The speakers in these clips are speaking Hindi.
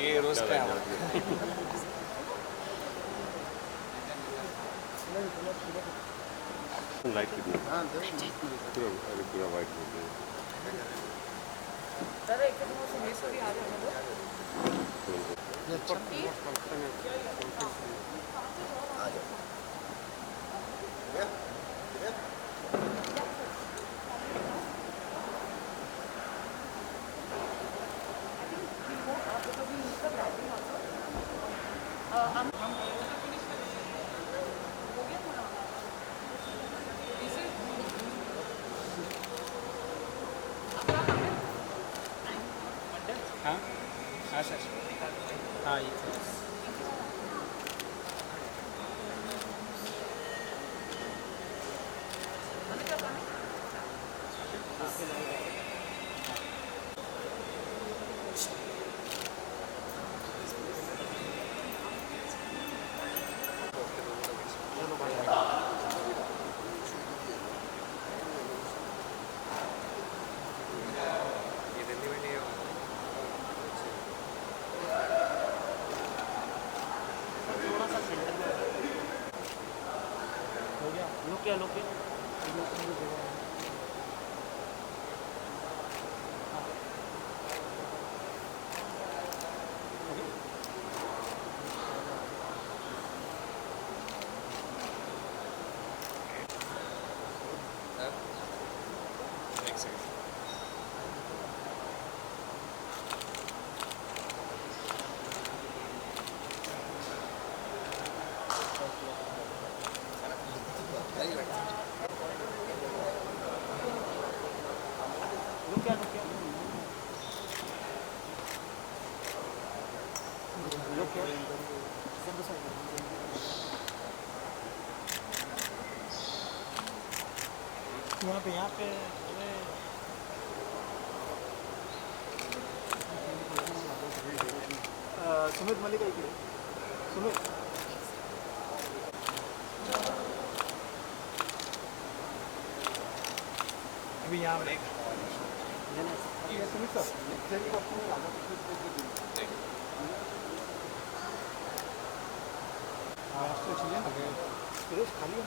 ये रोज का लाइट की पूरा वाइट हो गया। हाँ हाँ सर हाँ ये एक सेकंड वहाँ पे यहाँ पे सुमित मलिक आई थी सुमित अभी यहाँ सुमित सर खाली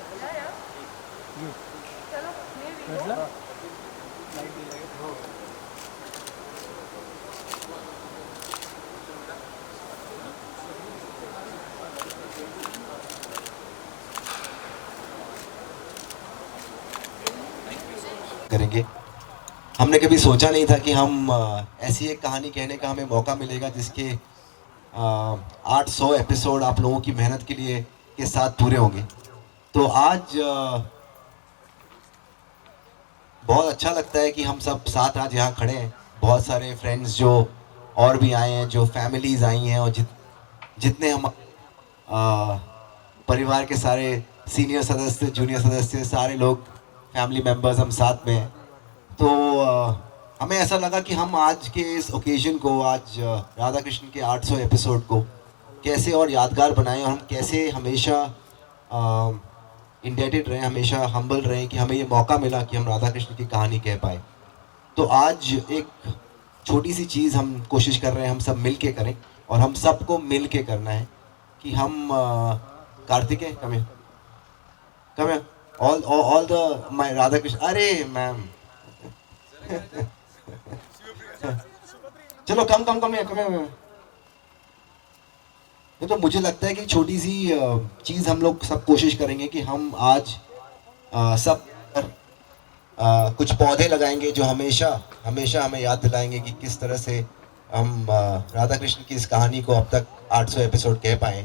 करेंगे। हमने कभी सोचा नहीं था कि हम ऐसी एक कहानी कहने का हमें मौका मिलेगा जिसके 800 एपिसोड आप लोगों की मेहनत के लिए के साथ पूरे होंगे। तो आज बहुत अच्छा लगता है कि हम सब साथ आज यहाँ खड़े हैं। बहुत सारे फ्रेंड्स जो और भी आए हैं, जो फैमिलीज़ आई हैं, और जितने हम परिवार के सारे सीनियर सदस्य, जूनियर सदस्य, सारे लोग फैमिली मेम्बर्स हम साथ में हैं। तो हमें ऐसा लगा कि हम आज के इस ओकेजन को, आज राधा कृष्ण के 800 एपिसोड को कैसे और यादगार बनाएं, और हम कैसे हमेशा इंडेटेड रहें, हमेशा हम्बल रहें कि हमें ये मौका मिला कि हम राधा कृष्ण की कहानी कह पाए। तो आज एक छोटी सी चीज़ हम कोशिश कर रहे हैं, हम सब मिल के करें, और हम सबको मिल के करना है कि हम Kartikeya come all the my Radha Krishna, अरे मैम चलो कम है। तो मुझे लगता है कि छोटी सी चीज़ हम लोग सब कोशिश करेंगे कि हम आज सब कुछ पौधे लगाएंगे जो हमेशा हमेशा हमें याद दिलाएंगे कि किस तरह से हम राधा कृष्ण की इस कहानी को अब तक 800 एपिसोड कह पाए।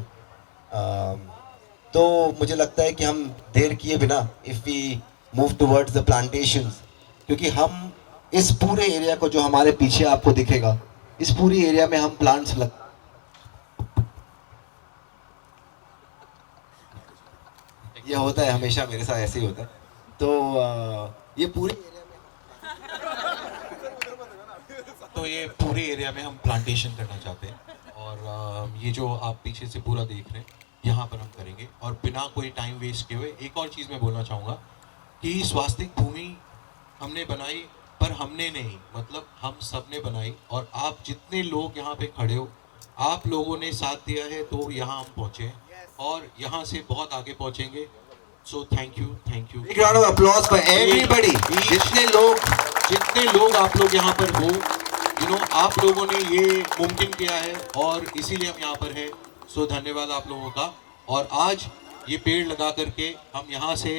तो मुझे लगता है कि हम देर किए बिना if we move towards the plantations, क्योंकि हम इस पूरे एरिया को, जो हमारे पीछे आपको दिखेगा, इस पूरी एरिया में हम प्लांट्स लग, ये होता है हमेशा, मेरे साथ ऐसे ही होता है। तो ये पूरी एरिया में हम प्लांटेशन करना चाहते हैं, और ये जो आप पीछे से पूरा देख रहे हैं यहाँ पर हम करेंगे। और बिना कोई टाइम वेस्ट किए हुए एक और चीज़ मैं बोलना चाहूँगा कि स्वास्तिक भूमि हमने बनाई, पर हमने नहीं, मतलब हम सब ने बनाई। और आप जितने लोग यहाँ पे खड़े हो, आप लोगों ने साथ दिया है तो यहाँ हम पहुँचे और यहाँ से बहुत आगे पहुँचेंगे। सो thank you, thank you. Big round of applause for everybody. जितने लोग आप लोग यहाँ पर हो, आप लोगों ने ये मुमकिन किया है और इसीलिए हम यहाँ पर हैं। सो धन्यवाद आप लोगों का। और आज ये पेड़ लगा करके हम यहाँ से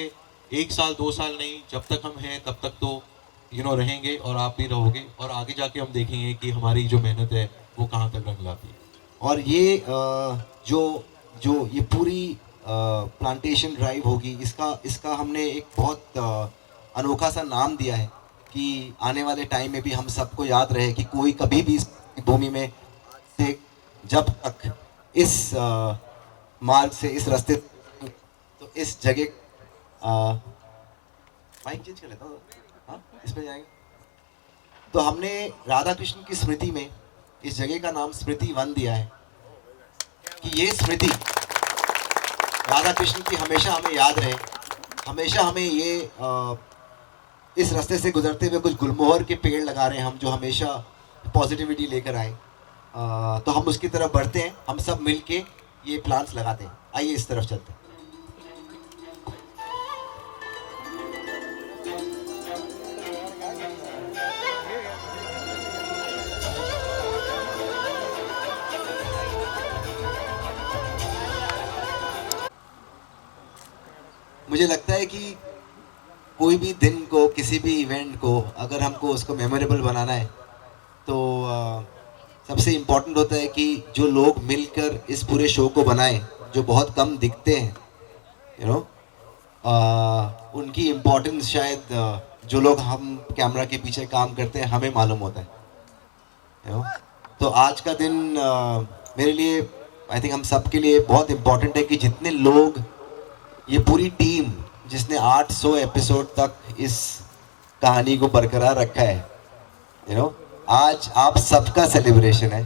1 साल 2 साल नहीं, जब तक हम हैं तब तक तो रहेंगे और आप भी रहोगे और आगे जाके हम देखेंगे कि हमारी जो मेहनत है वो कहाँ तक रंग लाती है। और ये जो ये पूरी प्लांटेशन ड्राइव होगी, इसका हमने एक बहुत अनोखा सा नाम दिया है कि आने वाले टाइम में भी हम सबको याद रहे कि कोई कभी भी इस भूमि में से जब तक इस मार्ग से, इस रास्ते, तो इस जगह माइक चेंज कर लेता हूँ, हाँ इसमें जाएंगे। तो हमने राधा कृष्ण की स्मृति में इस जगह का नाम स्मृति वन दिया है कि ये स्मृति राधा कृष्ण की हमेशा हमें याद रहे, हमेशा हमें ये इस रास्ते से गुजरते हुए कुछ गुलमोहर के पेड़ लगा रहे हैं हम, जो हमेशा पॉजिटिविटी लेकर आए। तो हम उसकी तरफ बढ़ते हैं, हम सब मिलके ये प्लांट्स लगाते हैं। आइए इस तरफ चलते हैं। मुझे लगता है कि कोई भी दिन को, किसी भी इवेंट को अगर हमको उसको मेमोरेबल बनाना है तो सबसे इम्पोर्टेंट होता है कि जो लोग मिलकर इस पूरे शो को बनाएं, जो बहुत कम दिखते हैं, उनकी इम्पोर्टेंस शायद जो लोग हम कैमरा के पीछे काम करते हैं हमें मालूम होता है। तो आज का दिन मेरे लिए, आई थिंक हम सब के लिए बहुत इम्पोर्टेंट है कि जितने लोग, ये पूरी टीम जिसने 800 एपिसोड तक इस कहानी को बरकरार रखा है, आज आप सबका सेलिब्रेशन है।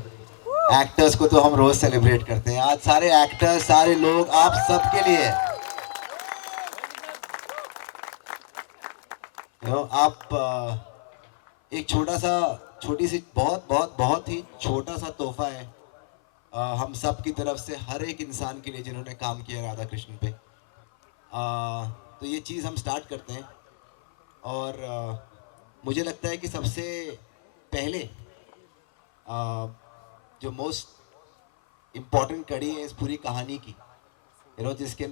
एक्टर्स को तो हम रोज सेलिब्रेट करते हैं, आज सारे एक्टर्स, सारे लोग आप सबके लिए है। आप एक छोटी सी बहुत ही छोटा सा तोहफा है हम सब की तरफ से हर एक इंसान के लिए जिन्होंने काम किया राधा कृष्ण पे। तो ये चीज़ हम स्टार्ट करते हैं और मुझे लगता है कि सबसे पहले जो मोस्ट इम्पॉर्टेंट कड़ी है इस पूरी कहानी की, जिसके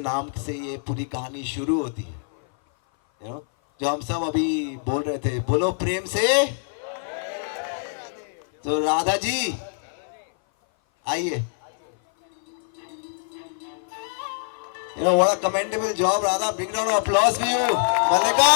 नाम से ये पूरी कहानी शुरू होती है, जो हम सब अभी बोल रहे थे, बोलो प्रेम से। तो राधा जी आइए। What a commendable job, Radha. Big round of applause for you. Mallika.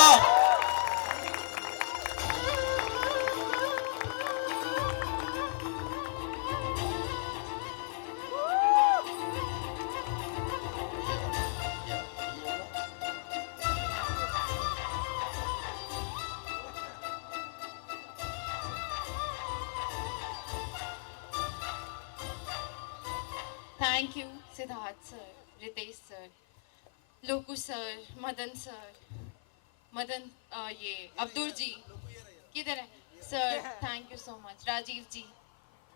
Thank you, Siddharth sir, Ritesh sir, Loku sir, Madan sir, ये अब्दुल जी किधर है sir? Thank you so much. Rajiv ji,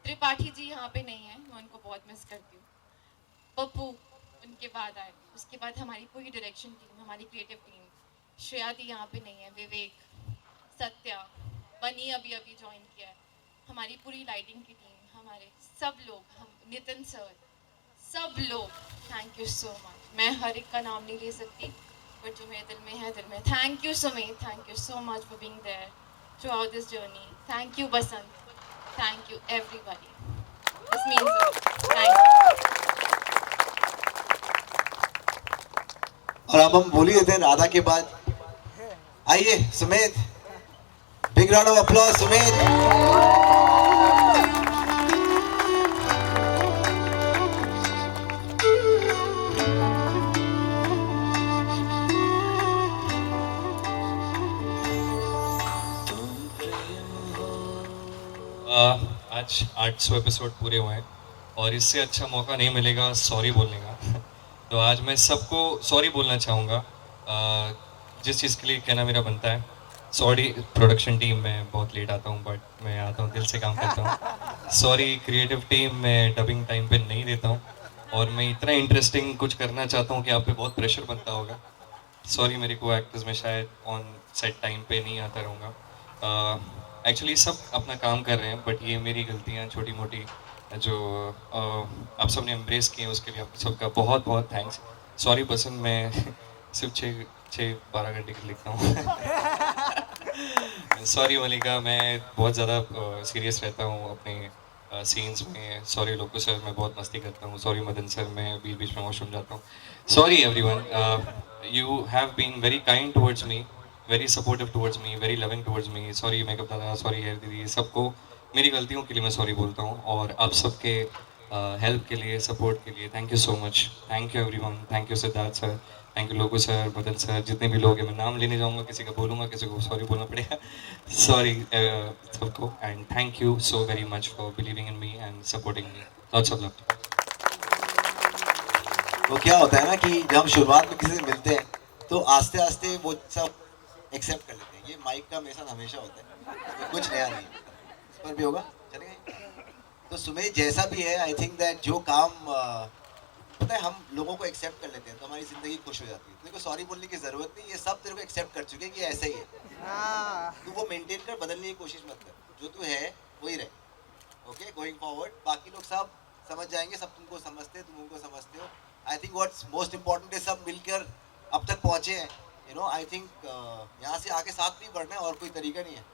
Tripathi ji यहाँ पे नहीं है, मैं उनको बहुत मिस करती हूँ। पप्पू उनके बाद आए, उसके बाद हमारी पूरी डायरेक्शन टीम, हमारी क्रिएटिव टीम, श्रेया दी यहाँ पे नहीं है, विवेक, सत्या, बनी अभी ज्वाइन किया है, हमारी पूरी लाइटिंग की टीम, हमारे सब लोग, हम नितिन सर, सब लोग, थैंक यू सो मच। मैं हर एक का नाम नहीं ले सकती, बट जो मेरे दिल में है, दिल में। Thank you Sumit, thank you so much for being there throughout this journey. Thank you Basant, thank you everybody, this means thank you. और अब हम बोल ही देते हैं राधा के बाद। आइए Sumit, big round of applause Sumit. आज 800 एपिसोड पूरे हुए हैं और इससे अच्छा मौका नहीं मिलेगा सॉरी बोलने का। तो आज मैं सबको सॉरी बोलना चाहूँगा जिस चीज़ के लिए कहना मेरा बनता है। सॉरी प्रोडक्शन टीम, मैं बहुत लेट आता हूँ बट मैं आता हूँ, दिल से काम करता हूँ. सॉरी क्रिएटिव टीम, मैं डबिंग टाइम पे नहीं देता हूँ और मैं इतना इंटरेस्टिंग कुछ करना चाहता हूँ कि आप पे बहुत प्रेशर बनता होगा. सॉरी मेरे को एक्टर्स में शायद ऑन सेट टाइम पे नहीं आता रहूँगा. एक्चुअली सब अपना काम कर रहे हैं बट ये मेरी गलतियाँ छोटी मोटी जो आप सब ने एम्ब्रेस किए उसके लिए आप सबका बहुत बहुत थैंक्स. सॉरी पर्सन, मैं सिर्फ 6-12 घंटे की लिखता हूँ. सॉरी मलिका, मैं बहुत ज़्यादा सीरियस रहता हूँ अपने सीन्स में. सॉरी लोको सर, मैं बहुत मस्ती करता हूँ. सॉरी मदन सर, मैं बीच बीच में वॉशरूम जाता हूँ. Sorry everyone, you have been very kind towards me, very supportive towards me, very loving towards me. Sorry makeup दादा, सॉरी हेयर दीदी, सबको मेरी गलतियों के लिए मैं सॉरी बोलता हूँ. और आप सबके हेल्प के लिए, सपोर्ट के लिए thank you so much. Thank you everyone. Thank you Siddharth sir, thank you loco sir, Madan sir, जितने भी लोग हैं. मैं नाम लेने जाऊँगा, किसी का बोलूँगा, किसी को सॉरी बोलना पड़ेगा. सॉरी सबको, and thank you so very much for believing in me and supporting me. Lots of love. तो क्या होता है ना कि जब हम शुरुआत में किसी से मिलते हैं तो आस्ते आस्ते वो सब एक्सेप्ट कर लेते हैं. ये माइक का मेरे साथ हमेशा होता है, तो कुछ नया नहीं है. इस पर भी होगा, चलेगा. तो सुमेश जैसा भी है, आई थिंक दैट जो काम पता है हम लोगों को एक्सेप्ट कर लेते हैं तो हमारी ज़िंदगी खुश हो जाती है. तेरे को सॉरी बोलने की ज़रूरत नहीं, ये सब तेरे को एक्सेप्ट कर चुके हैं कि ऐसा ही है. तू वो मेंटेन कर, बदलने की कोशिश मत कर. जो तू है वही रहे. ओके, गोइंग फॉरवर्ड बाकी लोग सब समझ जाएंगे. सब तुमको समझते हैं, तुम उनको समझते हो. I think what's most important है सब मिलकर अब तक पहुँचे हैं. यू नो, आई थिंक यहाँ से आगे साथ नहीं बढ़ना है और कोई तरीका नहीं है.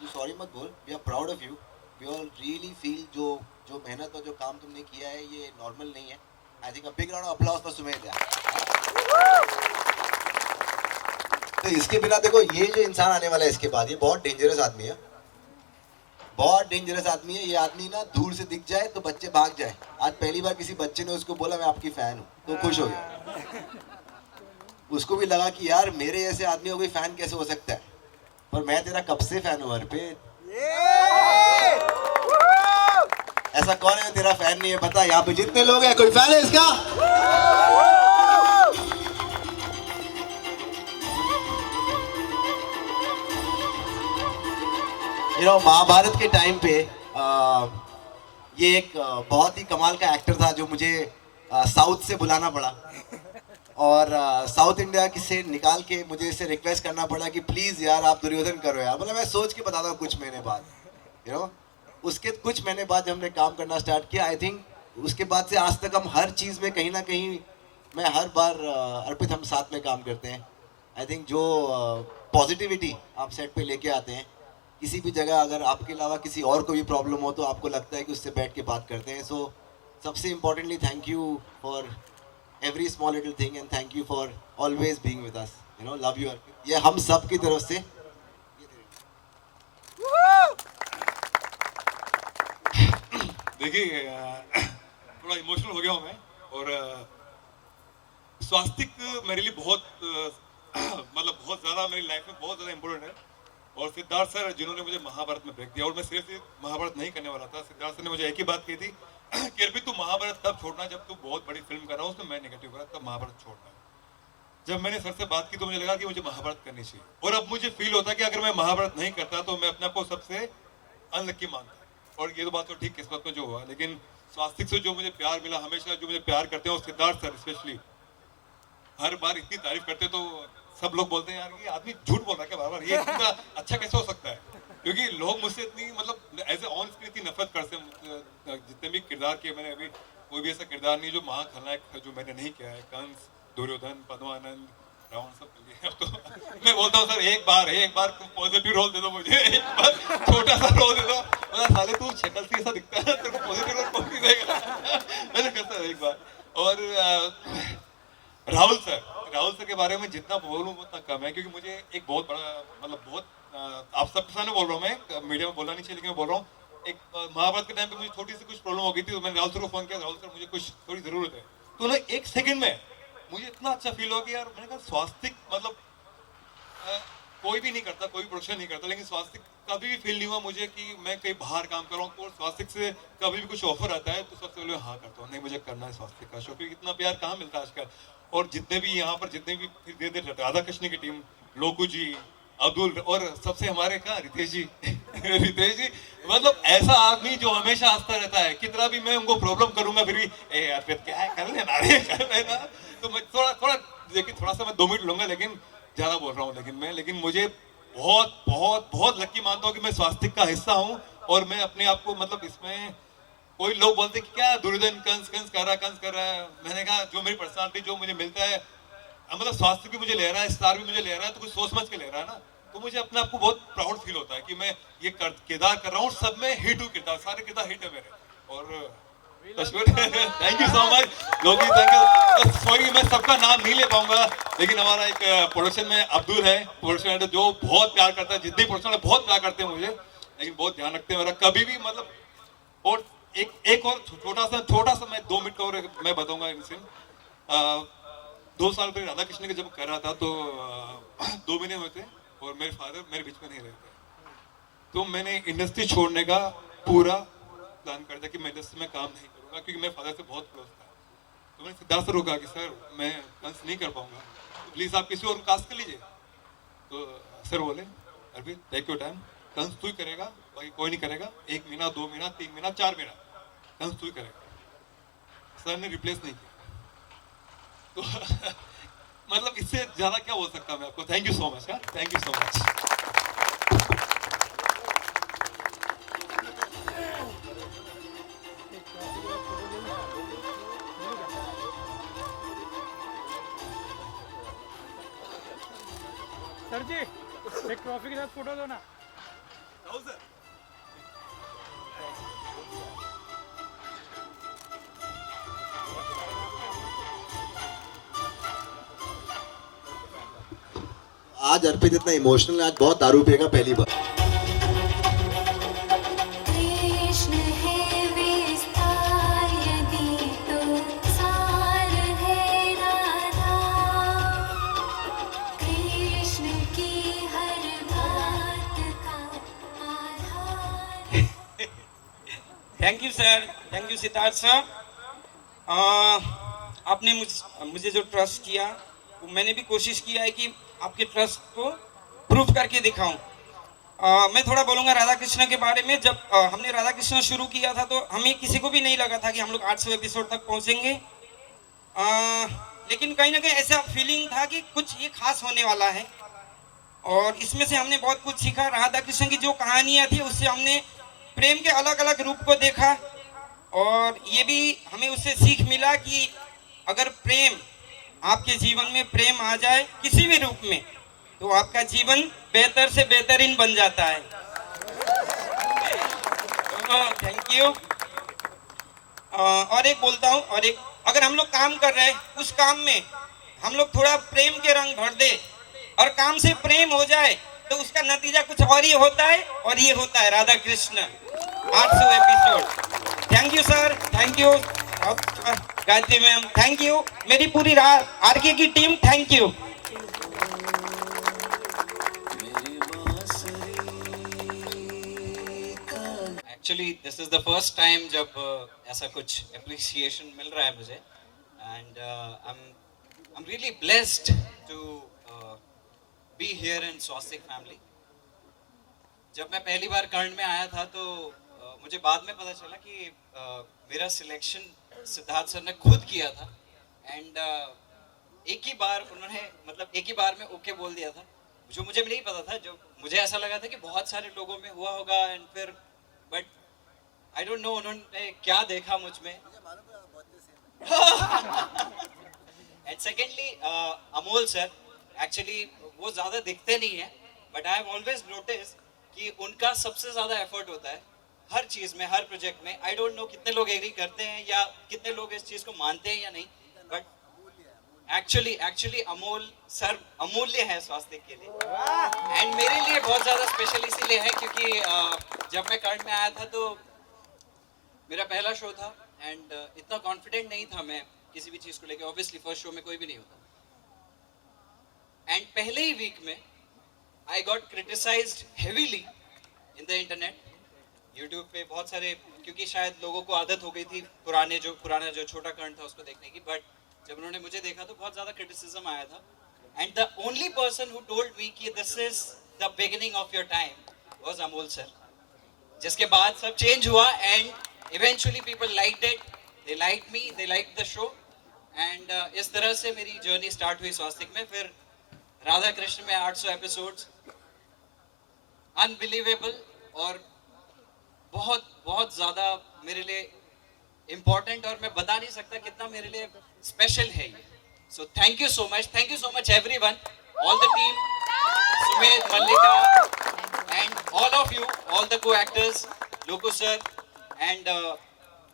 तू सॉरी मत बोल. We are proud of you. We all really feel जो मेहनत और जो काम तुमने किया है ये नॉर्मल नहीं है. I think a big round of applause for Sumesh. तो इसके बिना देखो, ये जो इंसान आने वाला है इसके बाद, ये बहुत डेंजरस आदमी है. बहुत डेंजरस आदमी है. ये आदमी ना दूर से दिख जाए तो बच्चे भाग जाए. आज पहली बार किसी बच्चे ने उसको बोला मैं आपकी फैन हूँ तो खुश हो गया. उसको भी लगा कि यार मेरे जैसे आदमी को कोई फैन कैसे हो सकता है. पर मैं तेरा कब से फैन हूँ अर्पित. ऐसा कौन है तेरा फैन नहीं है पता. यहाँ पे जितने लोग हैं कोई फैन है इसका. यू नो, महाभारत के टाइम पे ये एक बहुत ही कमाल का एक्टर था जो मुझे साउथ से बुलाना पड़ा. और साउथ इंडिया से निकाल के मुझे इससे रिक्वेस्ट करना पड़ा कि प्लीज़ यार आप दुर्योधन करो यार. मतलब मैं सोच के बताता हूँ कुछ महीने बाद. यू नो, उसके कुछ महीने बाद जब हमने काम करना स्टार्ट किया, आई थिंक उसके बाद से आज तक हम हर चीज़ में कहीं ना कहीं, मैं हर बार अर्पित हम साथ में काम करते हैं. आई थिंक जो पॉजिटिविटी आप सेट पे लेके आते हैं, किसी भी जगह अगर आपके अलावा किसी और को भी प्रॉब्लम हो तो आपको लगता है कि उससे बैठ के बात करते हैं. सो सबसे importantly thank you for every small little thing and thank you for always being with us. You know, love you Arpit. ये हम सब की तरफ से. देखिए थोड़ा इमोशनल हो गया हूँ मैं. और स्वास्तिक मेरे लिए बहुत मतलब बहुत ज़्यादा मेरी लाइफ में बहुत ज़्यादा इम्पोर्टेंट है. और सिद्धार्थ सर जिन्होंने मुझे महाभारत में ब्रेक दिया, और मैं सिर्फ महाभारत नहीं करने वाला था. सिद्धार्थ सर ने मुझे एक ही बात कही थी कि अर्पित तू महाभारत तब छोड़ना जब तू बहुत बड़ी फिल्म कर रहा हो, उसमें मैं नेगेटिव कर रहा तब महाभारत छोड़ना. जब मैंने सर से बात की तो मुझे लगा कि मुझे महाभारत करनी चाहिए. और अब मुझे फील होता है कि अगर मैं महाभारत नहीं करता तो मैं अपने आप को सबसे अनलक्की मानता. और ये तो बात तो ठीक किस्मत में जो हुआ. लेकिन स्वास्तिक से जो मुझे प्यार मिला, हमेशा जो मुझे प्यार करते हैं, और सिद्धार्थ सर स्पेशली हर बार इतनी तारीफ करते तो सब लोग बोलते हैं यार ये आदमी झूठ बोल रहा है क्या बार बार, ये इतना अच्छा कैसे हो सकता है. क्योंकि लोग मुझसे इतनी मतलब एज ए ऑन स्क्रीन इतनी नफरत करते हैं. जितने भी किरदार किए मैंने, अभी कोई भी ऐसा किरदार नहीं जो महाखलनायक जो मैंने नहीं किया है. कंस, दुर्योधन, पद्मानंद, रावण सब कर लिए. अब तो मैं बोलता हूँ सर एक बार पॉजिटिव रोल दे दो मुझे. एक बार छोटा सा रोल दे दो. साले तू शक्ल से ऐसा दिखता है, तेरे को पॉजिटिव रोल कौन सी देगा. मैंने कहता एक बार. और राहुल सर के बारे में जितना बोलूँ उतना कम है. क्योंकि मुझे एक बहुत बड़ा मतलब बहुत आप सब सामने बोल रहा हूँ मैं, मीडिया में बोलना नहीं चाहिए लेकिन मैं बोल रहा हूँ. एक महाभारत के टाइम पे मुझे थोड़ी सी कुछ प्रॉब्लम हो गई थी तो मैंने राहुल सर को फोन किया. राहुल सर मुझे कुछ थोड़ी ज़रूरत है. तो उन्होंने एक सेकंड में मुझे इतना अच्छा फील हो गया यार. मैंने कहा स्वास्तिक मतलब कोई भी नहीं करता, कोई प्रोडक्शन नहीं करता, लेकिन स्वास्तिक कभी भी फील नहीं हुआ मुझे कि मैं कहीं बाहर काम कर रहा हूँ. और स्वास्तिक से कभी भी कुछ ऑफर आता है तो सबसे पहले हाँ करता हूँ. नहीं मुझे करना है स्वास्तिक का शो, क्योंकि इतना प्यार कहाँ मिलता है आजकल. और जितने भी यहाँ पर जितने भी धीरे धीरे राधा कृष्ण की टीम, लोकू जी, अब्दुल और सबसे हमारे क्या रितेश जी रितेश जी मतलब ऐसा आदमी जो हमेशा हंसता रहता है, कितना भी मैं उनको प्रॉब्लम करूंगा फिर भी ए यार फिर क्या है कर लेना रे कर लेना। तो मैं थोड़ा थोड़ा देखिए थोड़ा सा मैं 2 मिनट लूंगा, लेकिन ज्यादा बोल रहा हूँ, लेकिन मुझे बहुत बहुत बहुत लकी मानता हूँ कि मैं स्वास्तिक का हिस्सा हूँ। और मैं अपने आप को मतलब इसमें कोई लोग बोलते कि क्या दुर्योधन कंस कंस कर रहा है, मैंने कहा जो मेरी पर्सनालिटी जो मुझे मिलता है, मतलब स्वास्थ्य भी मुझे ले रहा है, स्टार भी मुझे ले रहा है, तो कुछ सोच समझ के ले रहा है ना, तो मुझे अपने आप को बहुत प्राउड फील होता है कि मैं ये किरदार कर रहा हूँ। सब में हिट हूँ, किरदार सारे किरदार हिट है मेरे। और थैंक यू सो मच लोगी, थैंक यू। सॉरी मैं सबका नाम नहीं ले पाऊंगा, लेकिन हमारा एक प्रोडक्शन में अब्दुल है, प्रोडक्शन हेड, जो बहुत प्यार करता है, जितनी प्रोडक्शन है बहुत प्यार करते हैं मुझे, लेकिन बहुत ध्यान रखते हैं मेरा कभी भी मतलब। और एक और छोटा सा मैं 2 मिनट का और मैं बताऊंगा इनसे। 2 साल पहले राधा कृष्ण के जब कर रहा था तो 2 महीने हुए थे और मेरे फादर मेरे बीच में नहीं रहते, तो मैंने इंडस्ट्री छोड़ने का पूरा प्लान कर दिया कि मैं इंडस्ट्री में काम नहीं करूंगा, क्योंकि मेरे फादर से बहुत क्लोज था। तो मैंने सिद्धार्थ सर को कहा कि सर मैं कंस नहीं कर पाऊंगा, तो प्लीज़ आप किसी और कास्ट कर लीजिए। तो सर बोले Arvind take your time, Kans तू ही करेगा, बाकी कोई नहीं करेगा। 1 महीना 2 महीना 3 महीना 4 महीना कंस तू ही करेगा। सर ने रिप्लेस नहीं किया। तो मतलब इससे ज्यादा क्या बोल सकता मैं आपको। Thank you so much, thank you so much. Sir ji एक ट्रॉफी के साथ फोटो दो ना। आज अर्पित इतना इमोशनल, आज बहुत दारू पिएगा पहली बार। कृष्ण है विस्तार यदि तो सार है राधा, कृष्ण की हर बात का आधार। Thank you sir, thank you Siddharth sir. आपने मुझे जो ट्रस्ट किया, वो मैंने भी कोशिश किया है कि आपके ट्रस्ट को प्रूफ करके दिखाऊं। मैं थोड़ा बोलूँगा राधा कृष्ण के बारे में। जब हमने राधा कृष्ण शुरू किया था तो हमें किसी को भी नहीं लगा था कि हम लोग 800 एपिसोड तक पहुँचेंगे, लेकिन कहीं ना कहीं ऐसा फीलिंग था कि कुछ ये खास होने वाला है। और इसमें से हमने बहुत कुछ सीखा। राधा कृष्ण की जो कहानियाँ थी उससे हमने प्रेम के अलग अलग रूप को देखा, और ये भी हमें उससे सीख मिला कि अगर प्रेम आपके जीवन में प्रेम आ जाए किसी भी रूप में, तो आपका जीवन बेहतर से बेहतरीन बन जाता है। Thank you. और एक बोलता हूँ, और एक, अगर हम लोग काम कर रहे हैं उस काम में हम लोग थोड़ा प्रेम के रंग भर दे और काम से प्रेम हो जाए, तो उसका नतीजा कुछ और ही होता है, और ये होता है Radha Krishna 800 episode. Thank you sir, thank you Gayatri ma'am, thank you. मेरी पूरी आरके की team, thank you. Actually this is the first time जब ऐसा कुछ अप्रिसिएशन मिल रहा है मुझे, and I am really blessed to be here in Swastik family. जब मैं पहली बार कर्ण में आया था तो मुझे बाद में पता चला कि मेरा सिलेक्शन सिद्धार्थ सर ने खुद किया था, एंड एक ही बार उन्होंने मतलब एक ही बार में ओके बोल दिया था, जो मुझे भी नहीं पता था। जो मुझे ऐसा लगा था कि बहुत सारे लोगों में हुआ होगा, एंड फिर बट आई डोंट नो उन्होंने क्या देखा मुझ में। And secondly Amol sir, actually वो ज़्यादा दिखते नहीं है, but I have always notice कि उनका सबसे ज़्यादा एफर्ट होता है हर चीज़ में, हर प्रोजेक्ट में। आई डोंट नो कितने लोग एग्री करते हैं या कितने लोग इस चीज़ को मानते हैं या नहीं, बट एक्चुअली अमोल सर अमूल्य है स्वास्तिक के लिए। एंड मेरे लिए बहुत ज़्यादा स्पेशल इसीलिए है क्योंकि जब मैं कर्ण में आया था तो मेरा पहला शो था, एंड इतना कॉन्फिडेंट नहीं था मैं किसी भी चीज़ को लेकर। ऑब्वियसली फर्स्ट शो में कोई भी नहीं होता, एंड पहले ही वीक में I got criticised heavily in the internet, YouTube पे बहुत सारे, क्योंकि शायद लोगों को आदत हो गई थी पुराना जो छोटा कर्ण था उसको देखने की, बट जब उन्होंने मुझे देखा तो बहुत ज़्यादा क्रिटिसिज्म आया था। And the only person who told me कि this is the beginning of your time was Amol sir. जिसके बाद सब change हुआ and eventually people liked it, they liked me, they liked the show and इस तरह से मेरी journey start हुई स्वास्तिक में. फिर राधा कृष्ण में 800 episodes, unbelievable और बहुत बहुत ज़्यादा मेरे लिए important और मैं बता नहीं सकता कितना मेरे लिए special है ये. So thank you so much everyone, all the team, Sumit, Mallika and all of you, all the co-actors, Loku sir and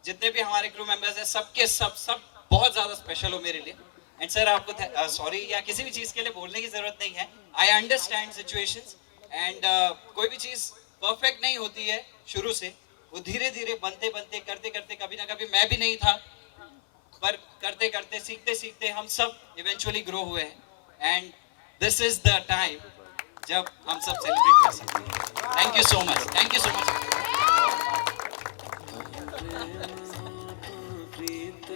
जितने भी हमारे crew members हैं सबके सब बहुत ज़्यादा special हो मेरे लिए. And sir आपको sorry या किसी भी चीज़ के लिए बोलने की ज़रूरत नहीं है. I understand situations and कोई भी चीज़ perfect नहीं होती है शुरू से. वो धीरे धीरे बनते करते कभी ना कभी मैं भी नहीं था पर करते करते सीखते सीखते हम सब इवेंचुअली ग्रो हुए हैं and this is the time जब हम सब सेलिब्रेट कर सकते हैं. Thank you so much.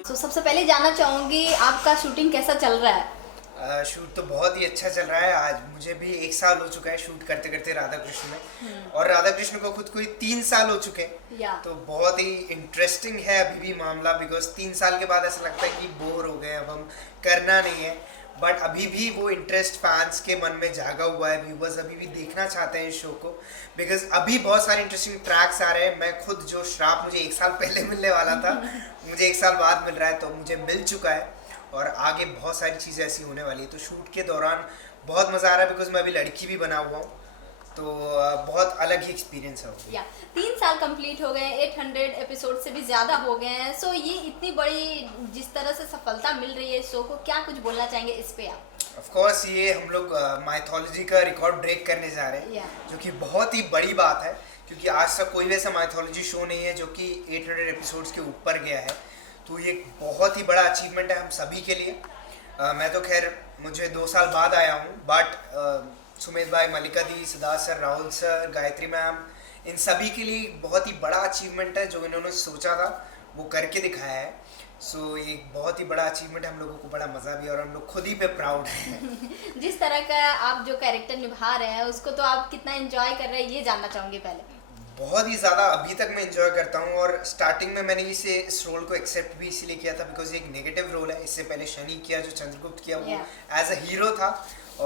तो सबसे पहले जानना चाहूँगी आपका शूटिंग कैसा चल रहा है? शूट तो बहुत ही अच्छा चल रहा है. आज मुझे भी 1 साल हो चुका है शूट करते करते राधा कृष्ण में और राधा कृष्ण को खुद को ही 3 साल हो चुके हैं. तो बहुत ही इंटरेस्टिंग है अभी भी मामला बिकॉज 3 साल के बाद ऐसा लगता है कि बोर हो गए, अब हम करना नहीं है. बट अभी भी वो इंटरेस्ट फैंस के मन में जागा हुआ है. व्यूवर्स अभी भी देखना चाहते हैं इस शो को बिकॉज अभी बहुत सारे इंटरेस्टिंग ट्रैक्स आ रहे हैं. मैं खुद जो श्राप मुझे 1 साल पहले मिलने वाला था मुझे 1 साल बाद मिल रहा है तो मुझे मिल चुका है और आगे बहुत सारी चीज़ें ऐसी होने वाली है. तो शूट के दौरान बहुत मज़ा आ रहा है बिकॉज मैं अभी लड़की भी बना हुआ हूँ तो बहुत अलग ही एक्सपीरियंस है वो. 3 साल कंप्लीट हो गए, 800 एपिसोड से भी ज़्यादा हो गए हैं. सो ये इतनी बड़ी जिस तरह से सफलता मिल रही है इस शो को, क्या कुछ बोलना चाहेंगे इस पे आप? ऑफ कोर्स ये हम लोग माइथोलॉजी का रिकॉर्ड ब्रेक करने जा रहे हैं जो कि बहुत ही बड़ी बात है क्योंकि आज तक कोई वैसा माइथोलॉजी शो नहीं है जो कि 800 एपिसोड्स के ऊपर गया है. तो ये बहुत ही बड़ा अचीवमेंट है हम सभी के लिए. मैं तो खैर मुझे 2 साल बाद आया हूँ बट सुमित भाई, मल्लिका दी, Siddharth sir, Rahul sir, Gayatri ma'am, इन सभी के लिए बहुत ही बड़ा अचीवमेंट है जो इन्होंने सोचा था वो करके दिखाया है. सो ये बहुत ही बड़ा अचीवमेंट है. हम लोगों को बड़ा मज़ा भी और हम लोग खुद ही पे प्राउड हैं. जिस तरह का आप जो कैरेक्टर निभा रहे हैं उसको तो आप कितना एंजॉय कर रहे हैं ये जानना चाहूँगी पहले. बहुत ही ज़्यादा अभी तक मैं एंजॉय करता हूँ और स्टार्टिंग में मैंने इस रोल को एक्सेप्ट भी इसीलिए किया था बिकॉज एक नेगेटिव रोल है. इससे पहले शनि किया जो चंद्रगुप्त किया वो एज अ हीरो था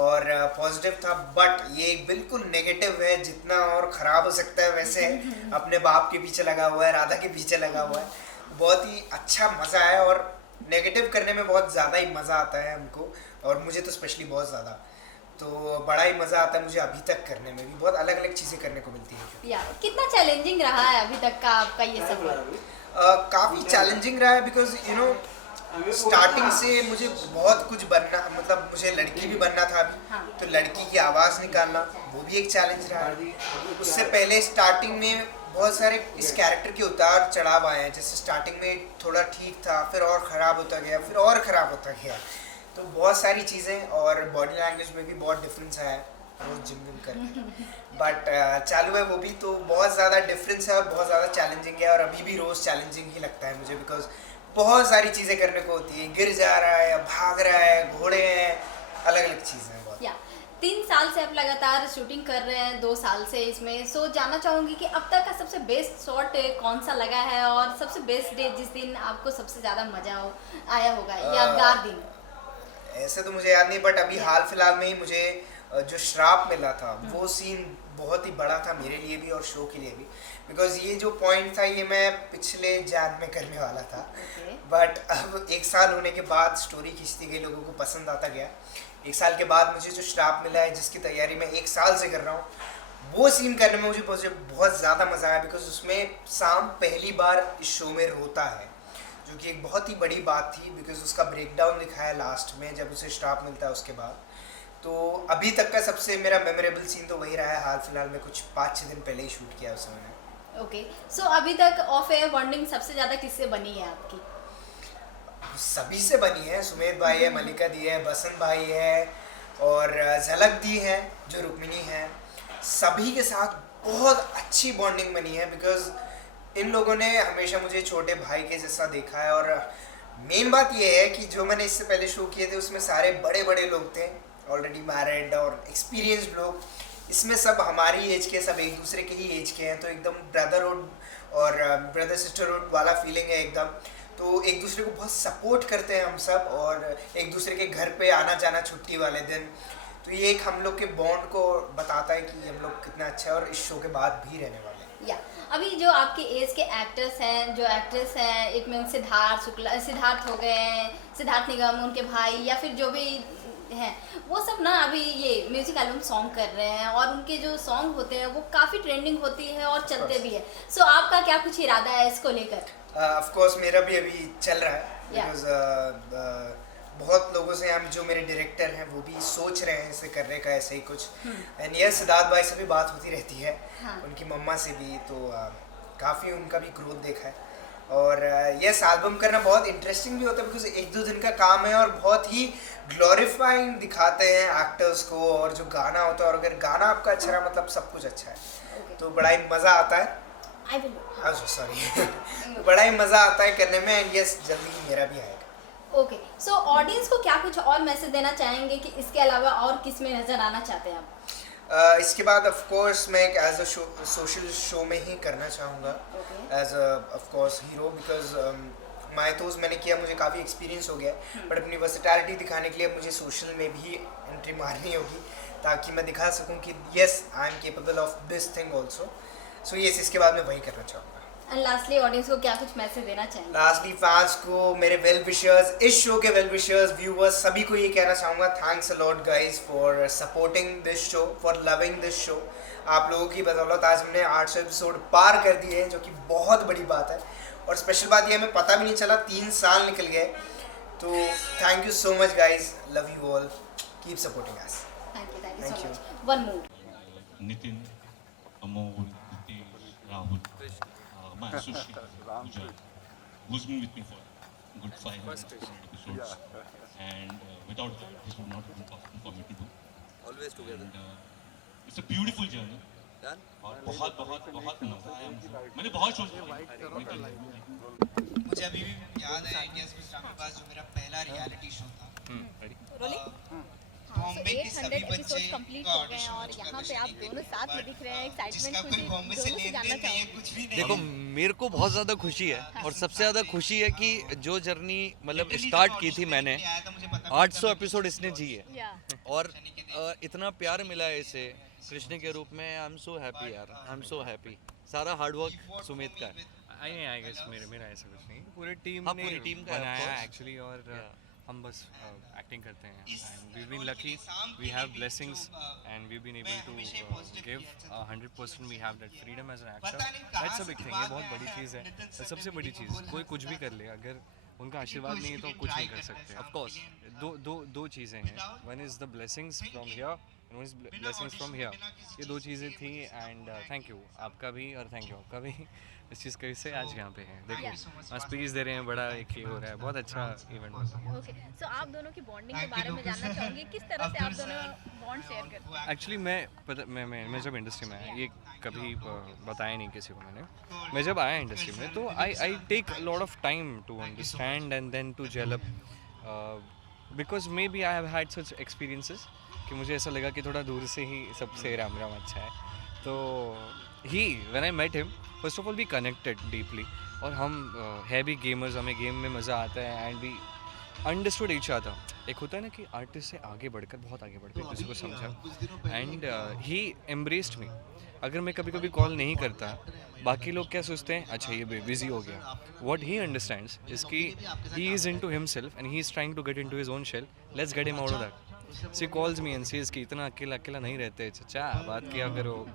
और पॉजिटिव था बट ये बिल्कुल नेगेटिव है. जितना और ख़राब हो सकता है वैसे अपने बाप के पीछे लगा हुआ है, राधा के पीछे लगा हुआ है. बहुत ही अच्छा मज़ा है और नेगेटिव करने में बहुत ज़्यादा ही मज़ा आता है हमको और मुझे तो स्पेशली बहुत ज़्यादा. तो बड़ा ही मज़ा आता है मुझे अभी तक करने में भी. बहुत अलग अलग चीज़ें करने को मिलती है. कितना चैलेंजिंग रहा है अभी तक का आपका ये सफर? काफ़ी चैलेंजिंग रहा है बिकॉज यू नो स्टार्टिंग से मुझे बहुत कुछ बनना, मतलब मुझे लड़की भी बनना था अभी तो लड़की की आवाज़ निकालना वो भी एक चैलेंज रहा है. उससे पहले स्टार्टिंग में बहुत सारे इस कैरेक्टर के उतार चढ़ाव आए हैं. जैसे स्टार्टिंग में थोड़ा ठीक था फिर और ख़राब होता गया फिर और ख़राब होता गया. तो बहुत सारी चीज़ें और बॉडी लैंग्वेज में भी बहुत डिफरेंस आया रोज़ जिम विम करके बट चालू है वो भी. तो बहुत ज़्यादा डिफरेंस है और बहुत ज़्यादा चैलेंजिंग है और अभी भी रोज़ चैलेंजिंग ही लगता है मुझे बिकॉज बहुत सारी चीज़ें करने को होती है. गिर जा रहा है, भाग रहा है, घोड़े हैं, अलग अलग चीज़ें हैं बहुत. 3 साल से आप लगातार शूटिंग कर रहे हैं, 2 साल से इसमें. सो जानना चाहूँगी कि अब तक का सबसे बेस्ट शॉट कौन सा लगा है और सबसे बेस्ट डे जिस दिन आपको सबसे ज़्यादा मज़ा आया होगा, यादगार दिन? ऐसे तो मुझे याद नहीं बट अभी हाल फिलहाल में ही मुझे जो श्राप मिला था वो सीन बहुत ही बड़ा था मेरे लिए भी और शो के लिए भी बिकॉज ये जो पॉइंट था ये मैं पिछले जान में करने वाला था बट अब 1 साल होने के बाद स्टोरी खींचती गई, लोगों को पसंद आता गया. 1 साल के बाद मुझे जो श्राप मिला है जिसकी तैयारी मैं 1 साल से कर रहा हूँ वो सीन करने में मुझे बहुत ज़्यादा मज़ा आया बिकॉज उसमें शाम पहली बार इस शो में रोता है जो कि एक बहुत ही बड़ी बात थी बिकॉज उसका ब्रेकडाउन दिखाया लास्ट में जब उसे श्राप मिलता है उसके बाद. तो अभी तक का सबसे मेरा मेमोरेबल सीन तो वही रहा है. हाल फिलहाल में कुछ 5-6 दिन पहले ही शूट किया उस मैंने. ओके. सो अभी तक ऑफ एयर बॉन्डिंग सबसे ज़्यादा किससे बनी है आपकी? सभी से बनी है. सुमेध भाई है, मल्लिका दी है, बसंत भाई है और झलक दी है जो रुक्मिणी है. सभी के साथ बहुत अच्छी बॉन्डिंग बनी है बिकॉज इन लोगों ने हमेशा मुझे छोटे भाई के जैसा देखा है और मेन बात ये है कि जो मैंने इससे पहले शो किए थे उसमें सारे बड़े बड़े लोग थे ऑलरेडी मैरिड और एक्सपीरियंस्ड लोग. इसमें सब हमारी एज के, सब एक दूसरे के ही एज के हैं, तो एकदम ब्रदरहुड और ब्रदर सिस्टरहुड वाला फीलिंग है एकदम। तो एक दूसरे को बहुत सपोर्ट करते हैं हम सब, और एक दूसरे के घर पे आना जाना छुट्टी वाले दिन। तो ये एक हम लोग के बॉन्ड को बताता है कि हम लोग कितना अच्छा है और इस शो के बाद भी रहने वाले हैं। या अभी जो आपके एज के एक्टर्स हैं, जो एक्ट्रेस हैं, एक में सिद्धार्थ हो गए हैं, सिद्धार्थ निगम, उनके भाई, या फिर जो भी हैं, वो सब ना अभी ये म्यूजिक एल्बम सॉन्ग कर रहे हैं, और उनके जो सॉन्ग होते हैं वो काफ़ी ट्रेंडिंग होती है और चलते भी है। सो आपका क्या कुछ इरादा है इसको लेकर? ऑफ कोर्स मेरा भी अभी चल रहा है, बिकॉज बहुत लोगों से हम, जो मेरे डायरेक्टर हैं वो भी सोच रहे हैं इसे करने का, ऐसे ही कुछ। एंड ये सिद्धार्थ भाई से भी बात होती रहती है, उनकी मम्मा से भी, तो काफ़ी उनका भी ग्रोथ देखा है। और यस, एल्बम करना बहुत इंटरेस्टिंग भी होता है, बिकॉज 1-2 दिन का काम है और बहुत ही ग्लोरीफाइंग दिखाते हैं एक्टर्स को, और जो गाना होता है, और अगर गाना आपका अच्छा रहा मतलब सब कुछ अच्छा है, तो बड़ा ही मज़ा आता है। सॉरी बड़ा ही मज़ा आता है करने में। एंड यस, जल्दी ही मेरा भी आएगा। ओके, सो ऑडियंस को क्या कुछ और मैसेज देना चाहेंगे कि इसके अलावा और किस में नज़र आना चाहते हैं आप? इसके बाद ऑफ कोर्स मैं एक एज अ सोशल शो में ही करना चाहूँगा, as a of course hero, because mythos मैंने किया, मुझे काफ़ी एक्सपीरियंस हो गया, बट अपनी वर्सेटैलिटी दिखाने के लिए मुझे सोशल में भी एंट्री मारनी होगी, ताकि मैं दिखा सकूँ कि yes I am capable of this thing also. So yes, इसके बाद मैं वही करना चाहूँगा। एंड लास्टली ऑडियंस को क्या कुछ मैसेज देना चाहेंगे? लास्टली फैंस को, मेरे वेल विशर्स, इस शो के वेल विशर्स, व्यूवर्स, सभी को ये कहना चाहूँगा, thanks a lot guys for supporting this show, for loving this show. आप लोगों की बदौलत आज हमने 800 एपिसोड पार कर दिए हैं, जो कि बहुत बड़ी बात है, और स्पेशल बात ये हमें पता भी नहीं चला 3 साल निकल गए। तो thank you so much guys, love you all, keep supporting us. Thank you so much. One more. Nitin, Amol, Nitesh, Rahul, my associate Pooja, who's been with me for a good 500 episodes, and without that this would not have been possible for me to do. Always together. And, it's a beautiful journey. और बहुत बहुत बहुत मजा आया मुझे, मैंने बहुत सोच लिया। मुझे अभी भी याद है इंडियाज़ में ड्रामेबाज, जो मेरा पहला रियलिटी शो था। बॉम्बे के सभी बच्चे कंप्लीट हो गए हैं, और यहाँ पे आप दोनों साथ में दिख रहे हैं, एक्साइटमेंट खुशी दोनों से जानना चाहूँगी। देखो, मेरे को बहुत ज़्यादा खुशी है, और सबसे ज़्यादा खुशी है कि जो जर्नी मतलब स्टार्ट की थी मैंने, 800 एपिसोड इसने जी है, और इतना प्यार मिला है इसे कृष्ण के रूप में। आई एम सो हैप्पी यार, आई एम सो हैप्पी। सारा हार्डवर्क सुमित का है। आई गेस मेरा ऐसा कुछ नहीं, पूरी टीम हाँ, ने पूरी टीम का बनाया एक्चुअली, और हम बस एक्टिंग करते हैं, and we been lucky, we have blessings, and we been able to give 100%। We have that freedom as an actor, that's a big thing. ये बहुत बड़ी चीज़ है, सबसे बड़ी चीज़। कोई कुछ भी कर ले, अगर उनका आशीर्वाद नहीं है तो कुछ नहीं कर सकते। ऑफ कोर्स दो चीज़ें हैं, one is the blessings from here, one is blessings from here. ये 2 चीज़ें थी, एंड थैंक यू आपका भी, और थैंक यू आपका भी इस चीज़ कैसे आज यहाँ पे है। देखो स्पीच दे रहे हैं, बड़ा एक ये हो रहा है, बहुत अच्छा इवेंट होता है। ओके, सो आप दोनों की बॉन्डिंग के बारे में जानना चाहूँगी, किस तरह से आप दोनों बॉन्ड शेयर करते हैं? एक्चुअली मैं जब इंडस्ट्री में आया, ये कभी बताया नहीं किसी को मैंने। मैं जब आया इंडस्ट्री में तो I take lot of time to understand and then to gel up, because may be I have had such experiences कि मुझे ऐसा लगा कि थोड़ा दूर से ही सबसे राम राम अच्छा है। तो ही when I met him, first of all we connected deeply, और हम है भी गेमर्स, हमें गेम में मज़ा आता है, and we understood each other. एक होता है ना कि आर्टिस्ट से आगे बढ़कर, बहुत आगे बढ़कर किसी को समझा, एंड ही एम्ब्रेस्ड मी। अगर मैं कभी कभी कॉल नहीं करता, बाकी लोग क्या सोचते हैं, अच्छा ये बिजी हो गया। व्हाट ही अंडरस्टैंड्स इज कि he is into himself and he is trying to get into his own shell, let's get him out of that. She calls me and says कि इतना अकेला अकेला नहीं रहते, चाचा बात किया करो,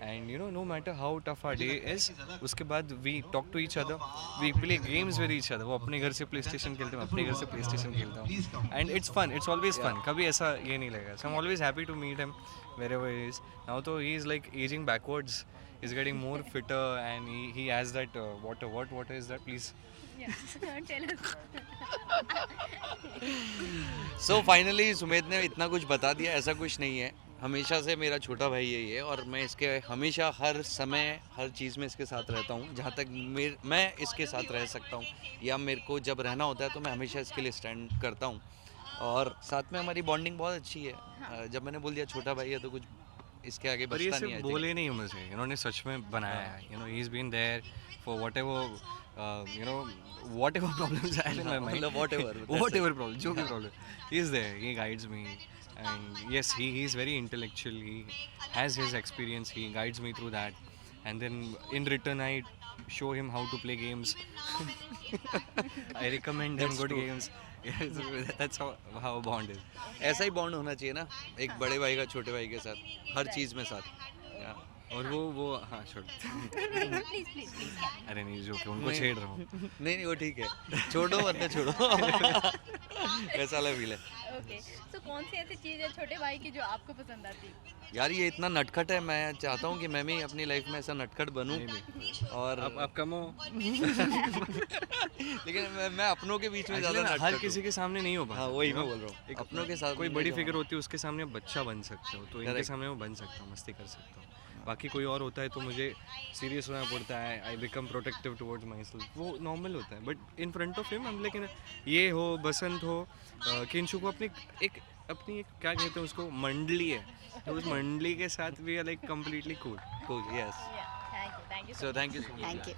and you know no matter how tough our day is, उसके बाद we talk to each other, we play games with each other. वो अपने घर से प्ले स्टेशन खेलते हैं, अपने घर से प्ले स्टेशन खेलता हूँ, and it's fun, it's always fun. कभी ऐसा ये नहीं लगेगा। So I am always happy to meet him wherever he is. Now though he is like aging backwards, he's getting more fitter, and he has that water is that, please? tell us. So finally Sumit ने इतना कुछ बता दिया, ऐसा कुछ नहीं है। हमेशा से मेरा छोटा भाई यही है, और मैं इसके हमेशा हर समय हर चीज़ में इसके साथ रहता हूँ, जहाँ तक मैं इसके साथ रह सकता हूँ, या मेरे को जब रहना होता है तो मैं हमेशा इसके लिए स्टैंड करता हूँ, और साथ में हमारी बॉन्डिंग बहुत अच्छी है। जब मैंने बोल दिया छोटा भाई है तो कुछ इसके आगे पर ये बचता नहीं सिर्फ है। बोले नहीं मुझे, इन्होंने सच में बनाया है। You know he is been there for whatever you know whatever problems I in my mind, मतलब व्हाटएवर प्रॉब्लम, जो भी problem, he is there, he guides me and yes he is very intellectual, he has his experience, he guides me through that and then in return I show him how to play games. I recommend him good games. Yes, that's how a bond is. ऐसा ही बॉन्ड होना चाहिए ना, एक बड़े भाई का छोटे भाई के साथ, हर चीज़ में साथ। और वो हाँ छोड़ अरे नहीं जो कि उनको छेड़ रहा हूँ। नहीं वो ठीक है, छोड़ो वरना छोड़ो ऐसा वाला फील है। ओके, तो कौन सी ऐसी चीज़ है छोटे भाई की जो आपको पसंद आती है? यार ये इतना नटखट है, मैं चाहता हूँ कि मैं भी अपनी लाइफ में ऐसा नटखट बनूं और आप कम हो लेकिन मैं अपनों के बीच में ज़्यादा हर नटखट किसी के सामने नहीं हो पाता। हाँ वही मैं बोल रहा हूँ, अपनों के साथ कोई बड़ी फिगर होती है उसके सामने बच्चा बन सकते हो, तो इनके सामने मैं बन सकता हूँ, मस्ती कर सकता हूँ। बाकी कोई और होता है तो मुझे सीरियस होना पड़ता है, I become protective towards my self, वो नॉर्मल होता है। But in front of him हम, लेकिन ये हो बसंत हो किंशु को अपनी एक क्या कहते हैं उसको, मंडली है, तो उस मंडली के साथ we are like completely cool. Yes, thank you so thank you so much. Thank you.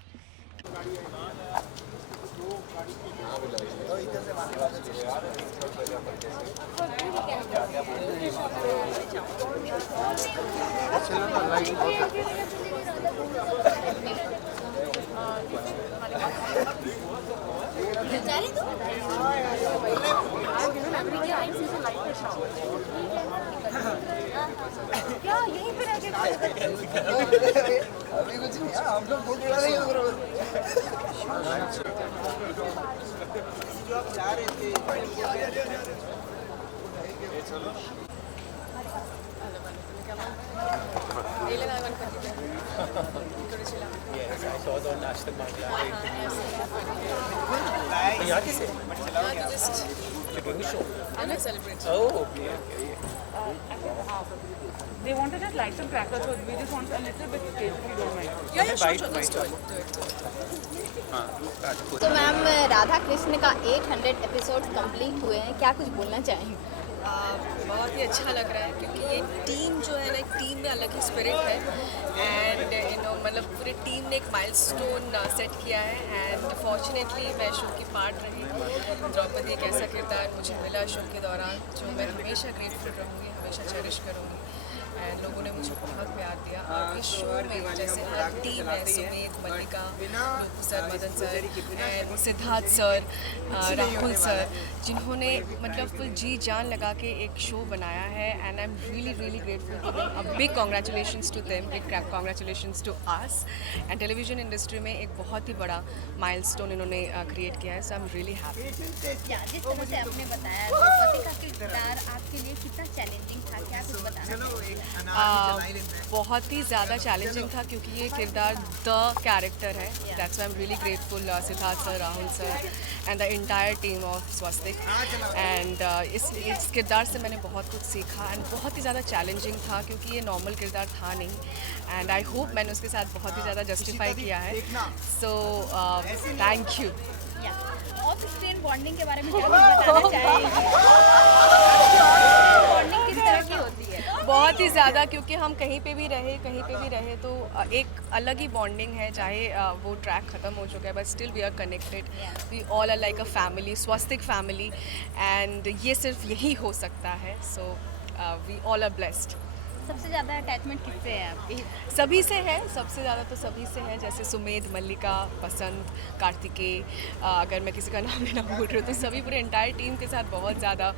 क्या यहीं पे रह के अभी कुछ नहीं, हम लोग बहुत बड़ा नहीं हो रहा। जो आप जा रहे थे They want to just light some crackers, so we just want a little bit of taste, if you don't mind. Yeah, sure, let's do it. तो मैम राधा कृष्ण का 800 एपिसोड कंप्लीट हुए हैं, क्या कुछ बोलना चाहेंगे? बहुत ही अच्छा लग रहा है क्योंकि ये टीम जो है ना, एक टीम में अलग ही स्पिरिट है एंड यू नो मतलब पूरी टीम ने एक माइलस्टोन सेट किया है एंड फॉर्चुनेटली मैं शो की पार्ट रही। द्रौपदी एक ऐसा किरदार मुझे मिला शो के दौरान जो मैं हमेशा ग्रेटफुल रहूँगी, हमेशा चेरिश करूँगी एंड लोगों ने मुझे बहुत प्यार दिया। और इस शो में जैसे हर टीम है, Sumedh, Mallika, Loku sir, Madan sir and Siddharth sir, Rahul sir, जिन्होंने मतलब फुल जी जान लगा के एक शो बनाया है and I am really really grateful to them. A big congratulations to them, big congratulations to us and television industry में एक बहुत ही बड़ा माइलस्टोन इन्होंने क्रिएट किया है, सो आई एम रियली हैप्पी। जिस तरह से आपने बताया द्रौपदी का किरदार आपके लिए कितना चैलेंजिंग था, क्या कुछ बताना? बहुत ही ज़्यादा चैलेंजिंग था क्योंकि ये किरदार द कैरेक्टर है। That's why I am really grateful Siddharth sir, Rahul sir and the entire team of Swastik and इस किरदार से मैंने बहुत कुछ सीखा एंड बहुत ही ज़्यादा चैलेंजिंग था क्योंकि ये नॉर्मल किरदार था नहीं एंड आई होप मैंने उसके साथ बहुत ही ज़्यादा जस्टिफाई किया है, सो thank you. Of screen bonding के बारे में क्या बताना चाहेंगे? बॉन्डिंग किस तरह की होती है? बहुत ही ज़्यादा, क्योंकि हम कहीं पे भी रहे तो एक अलग ही बॉन्डिंग है, चाहे वो ट्रैक ख़त्म हो चुका है but still we are connected, we all are like a family, Swastik family and ये सिर्फ यही हो सकता है, so we all are blessed. सबसे ज़्यादा अटैचमेंट किससे है आपकी? सभी से है, सबसे ज़्यादा तो सभी से है, जैसे सुमेध, मल्लिका, बसंत, कार्तिकेय, अगर मैं किसी का नाम लेना भूल रही हूँ तो सभी पूरे एंटायर टीम के साथ बहुत ज़्यादा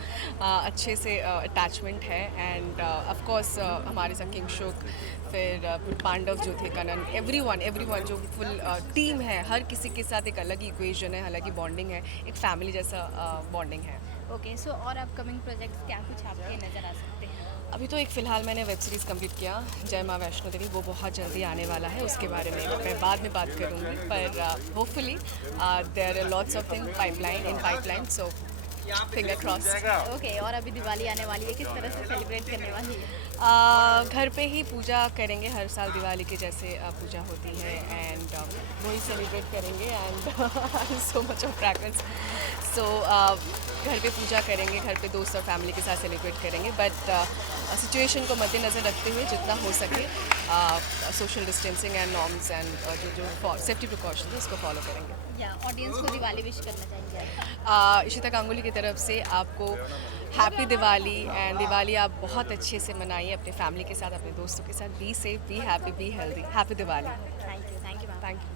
अच्छे से अटैचमेंट है एंड ऑफ कोर्स हमारे साथ किंगशुक, फिर पांडव जो थे, कनन, एवरीवन जो फुल टीम है, हर किसी के साथ एक अलग ही इक्वेशन है, अलग ही बॉन्डिंग है, एक फैमिली जैसा बॉन्डिंग है। ओके, सो और अपकमिंग प्रोजेक्ट्स क्या कुछ आपके नज़र आ सकते हैं? अभी तो एक फ़िलहाल मैंने वेब सीरीज़ कंप्लीट किया, जय माँ वैष्णो देवी, वो बहुत जल्दी आने वाला है, उसके बारे में मैं बाद में बात करूँगी, पर hopefully there are lots of thing pipeline, so finger cross. Okay, और अभी दिवाली आने वाली है, किस तरह से सेलिब्रेट करने वाली है? घर पे ही पूजा करेंगे, हर साल दिवाली के जैसे पूजा होती है एंड वही सेलिब्रेट करेंगे and so much of crackers, so घर पे पूजा करेंगे, घर पे दोस्त और फैमिली के साथ सेलिब्रेट करेंगे, बट सिचुएशन को मद्देनज़र रखते हुए जितना हो सके social distancing and norms and जो सेफ्टी प्रिकॉशंस है उसको फॉलो करेंगे। या ऑडियंस को दिवाली विश करना चाहेंगे? इशिता गांगुली की तरफ से आपको हैप्पी दिवाली, एंड दिवाली आप बहुत अच्छे से मनाइए अपने फैमिली के साथ, अपने दोस्तों के साथ। Be safe, be happy, be healthy. Happy Diwali. Thank you ma'am. Thank you.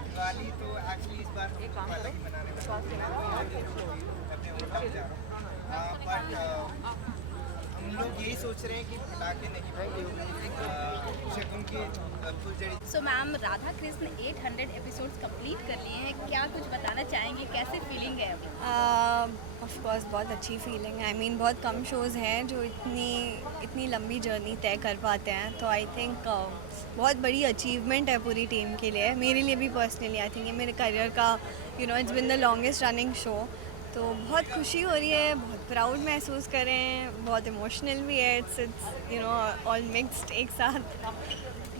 Diwali तो एक्चुअली इस बार हम अलग ही मनाने बट हम लोग यही सोच रहे हैं कि पटाखे नहीं शगुन की फुलझड़ी। So ma'am, Radha Krishna 800 episodes complete कर लिए हैं, क्या कुछ बताना चाहेंगे, कैसे फीलिंग है अभी? ऑफ कोर्स बहुत अच्छी फीलिंग है। आई मीन बहुत कम शोज़ हैं जो इतनी लंबी जर्नी तय कर पाते हैं, तो आई थिंक बहुत बड़ी अचीवमेंट है पूरी टीम के लिए, मेरे लिए भी पर्सनली। आई थिंक ये मेरे करियर का it's been the longest running show, तो बहुत खुशी हो रही है, बहुत प्राउड महसूस कर रहे हैं, बहुत इमोशनल भी है। इट्स ऑल मिक्स्ड एक साथ।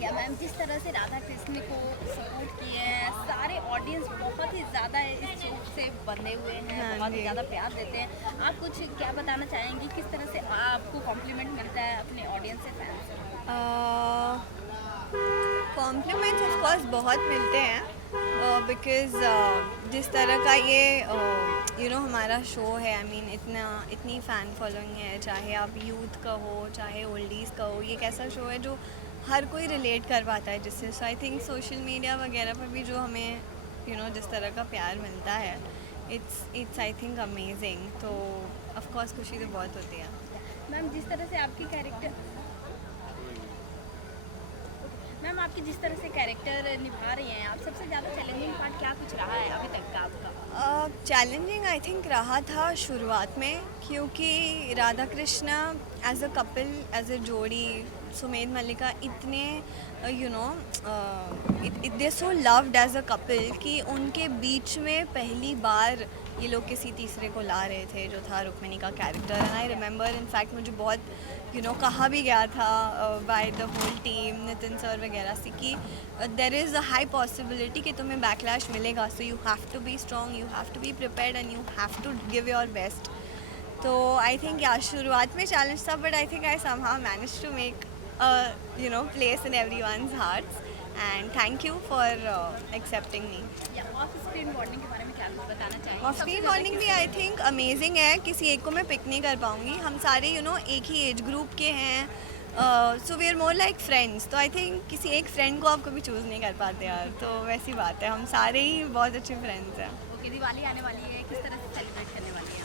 या मैम, जिस तरह से राधा कृष्ण को सपोर्ट किए हैं, सारे ऑडियंस बहुत ही ज़्यादा इस शो से बंधे हुए हैं, हाँ बहुत ही जी। ज़्यादा प्यार देते हैं। आप कुछ क्या बताना चाहेंगी, किस तरह से आपको कॉम्प्लीमेंट मिलता है अपने ऑडियंस से, फैंस से? कॉम्प्लीमेंट्स ऑफ कोर्स बहुत मिलते हैं, बिकॉज़ जिस तरह का ये हमारा शो है, आई मीन इतनी फ़ैन फॉलोइंग है, चाहे आप यूथ का हो चाहे ओल्डीज़ का हो, ये एक ऐसा शो है जो हर कोई रिलेट कर पाता है जिससे। सो आई थिंक सोशल मीडिया वगैरह पर भी जो हमें जिस तरह का प्यार मिलता है, इट्स आई थिंक अमेजिंग। तो ऑफ कोर्स खुशी तो बहुत होती है। मैम, जिस तरह से आपकी जिस तरह से कैरेक्टर निभा रही हैं आप, सबसे ज़्यादा चैलेंजिंग पार्ट क्या कुछ रहा है अभी तक का आपका? चैलेंजिंग आई थिंक रहा था शुरुआत में, क्योंकि Radha Krishna as a couple, as a जोड़ी, सुमेध मल्लिका इतने they so loved as a couple कि उनके बीच में पहली बार ये लोग किसी तीसरे को ला रहे थे, जो था रुक्मिणी का character. And I remember in fact मुझे बहुत कहा भी गया था by the whole team, Nitin sir वगैरह से, कि there is a high possibility कि तुम्हें बैकलैश मिलेगा, so you have to be strong, you have to be prepared and you have to give your best. तो आई थिंक शुरुआत में चैलेंज था, but I think I somehow manage to make place in everyone's hearts, and thank you for accepting me. Of screen bonding के बारे में क्या कुछ बताना चाहेंगे? ऑफ स्क्रीन बॉन्डिंग भी आई थिंक अमेजिंग है। किसी एक को मैं पिक नहीं कर पाऊँगी, हम सारे एक ही एज ग्रुप के हैं, so we are more like friends. तो आई थिंक किसी एक फ्रेंड को आप कभी चूज़ नहीं कर पाते यार, तो वैसी बात है, हम सारे ही बहुत अच्छे फ्रेंड्स हैं। ओके, दिवाली आने वाली है, किस तरह से सेलिब्रेट करने वाली है?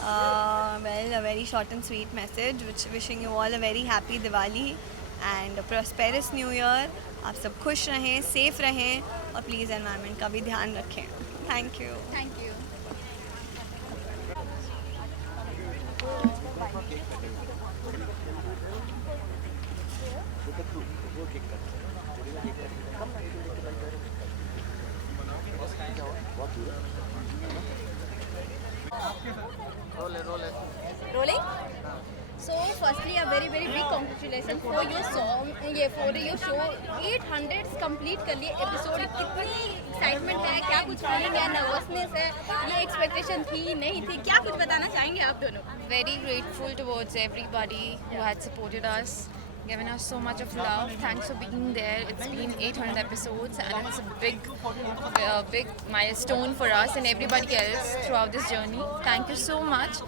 Well, a very short and sweet message, which wishing you all a very happy Diwali and a prosperous New Year. आप सब खुश रहें, सेफ रहें, और प्लीज़ एनवायरनमेंट का भी ध्यान रखें। Thank you. Thank you. Rolling? So firstly, a very very big congratulations for your song, for your show. 800 complete कर लिए एपिसोड, कितनी एक्साइटमेंट है, क्या कुछ फीलिंग है, नर्वसनेस है, ये एक्सपेक्टेशन थी नहीं थी, क्या कुछ बताना चाहेंगे आप दोनों? Very grateful towards everybody who had supported us, given us so much of love. Thanks for being there. It's been 800 episodes and it's a big milestone for us and everybody else throughout this journey. Thank you so much,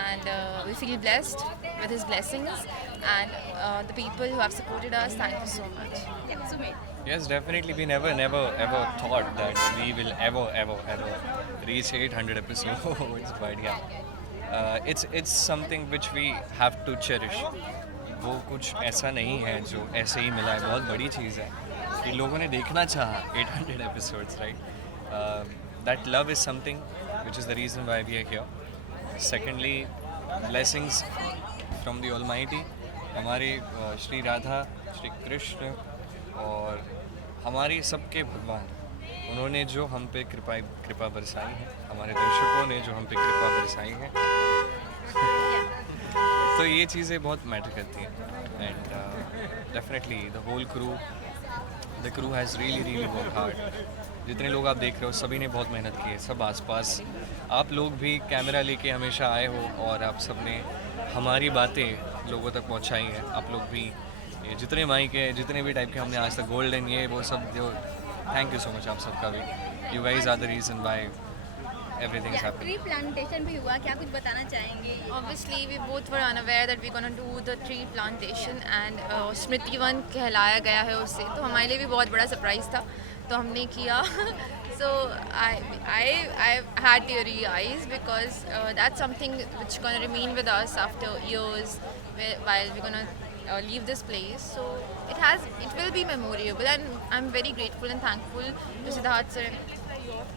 and we feel blessed with his blessings, and the people who have supported us, thank you so much. Yeah, Sumit. Yes, definitely. We never ever thought that we will ever reach 800 episodes, but yeah, it's something which we have to cherish. वो कुछ ऐसा नहीं है जो ऐसे ही मिला है, बहुत बड़ी चीज़ है कि लोगों ने देखना चाहा 800 episodes, right? That love is something which is the reason why we are here. Secondly, blessings from the Almighty, हमारे श्री राधा, श्री कृष्ण और हमारी सबके भगवान उन्होंने जो हम पे कृपा बरसाई है, हमारे दर्शकों ने जो हम पे कृपा बरसाई है, तो ये चीज़ें बहुत मैटर करती हैं। And definitely the whole crew has really work hard. जितने लोग आप देख रहे हो सभी ने बहुत मेहनत की है, सब आसपास आप लोग भी कैमरा लेके हमेशा आए हो और आप सब ने हमारी बातें लोगों तक पहुंचाई है। आप लोग भी ये जितने माइक है, जितने भी टाइप के हमने आज तक गोल्डन ये वो सब जो, थैंक यू सो मच आप सबका भी। You guys are the reason why everything is happening. Tree plantation भी हुआ, क्या कुछ बताना चाहेंगे? Obviously, we both were unaware that we're going to do the tree plantation and Smriti one कहलाया गया है उससे, तो हमारे लिए भी बहुत बड़ा सरप्राइज था, तो हमने किया. So I had teary eyes because that's something which going to remain with us after years while we're going to leave this place. So it will be memorable, and I'm very grateful and thankful to Siddharth sir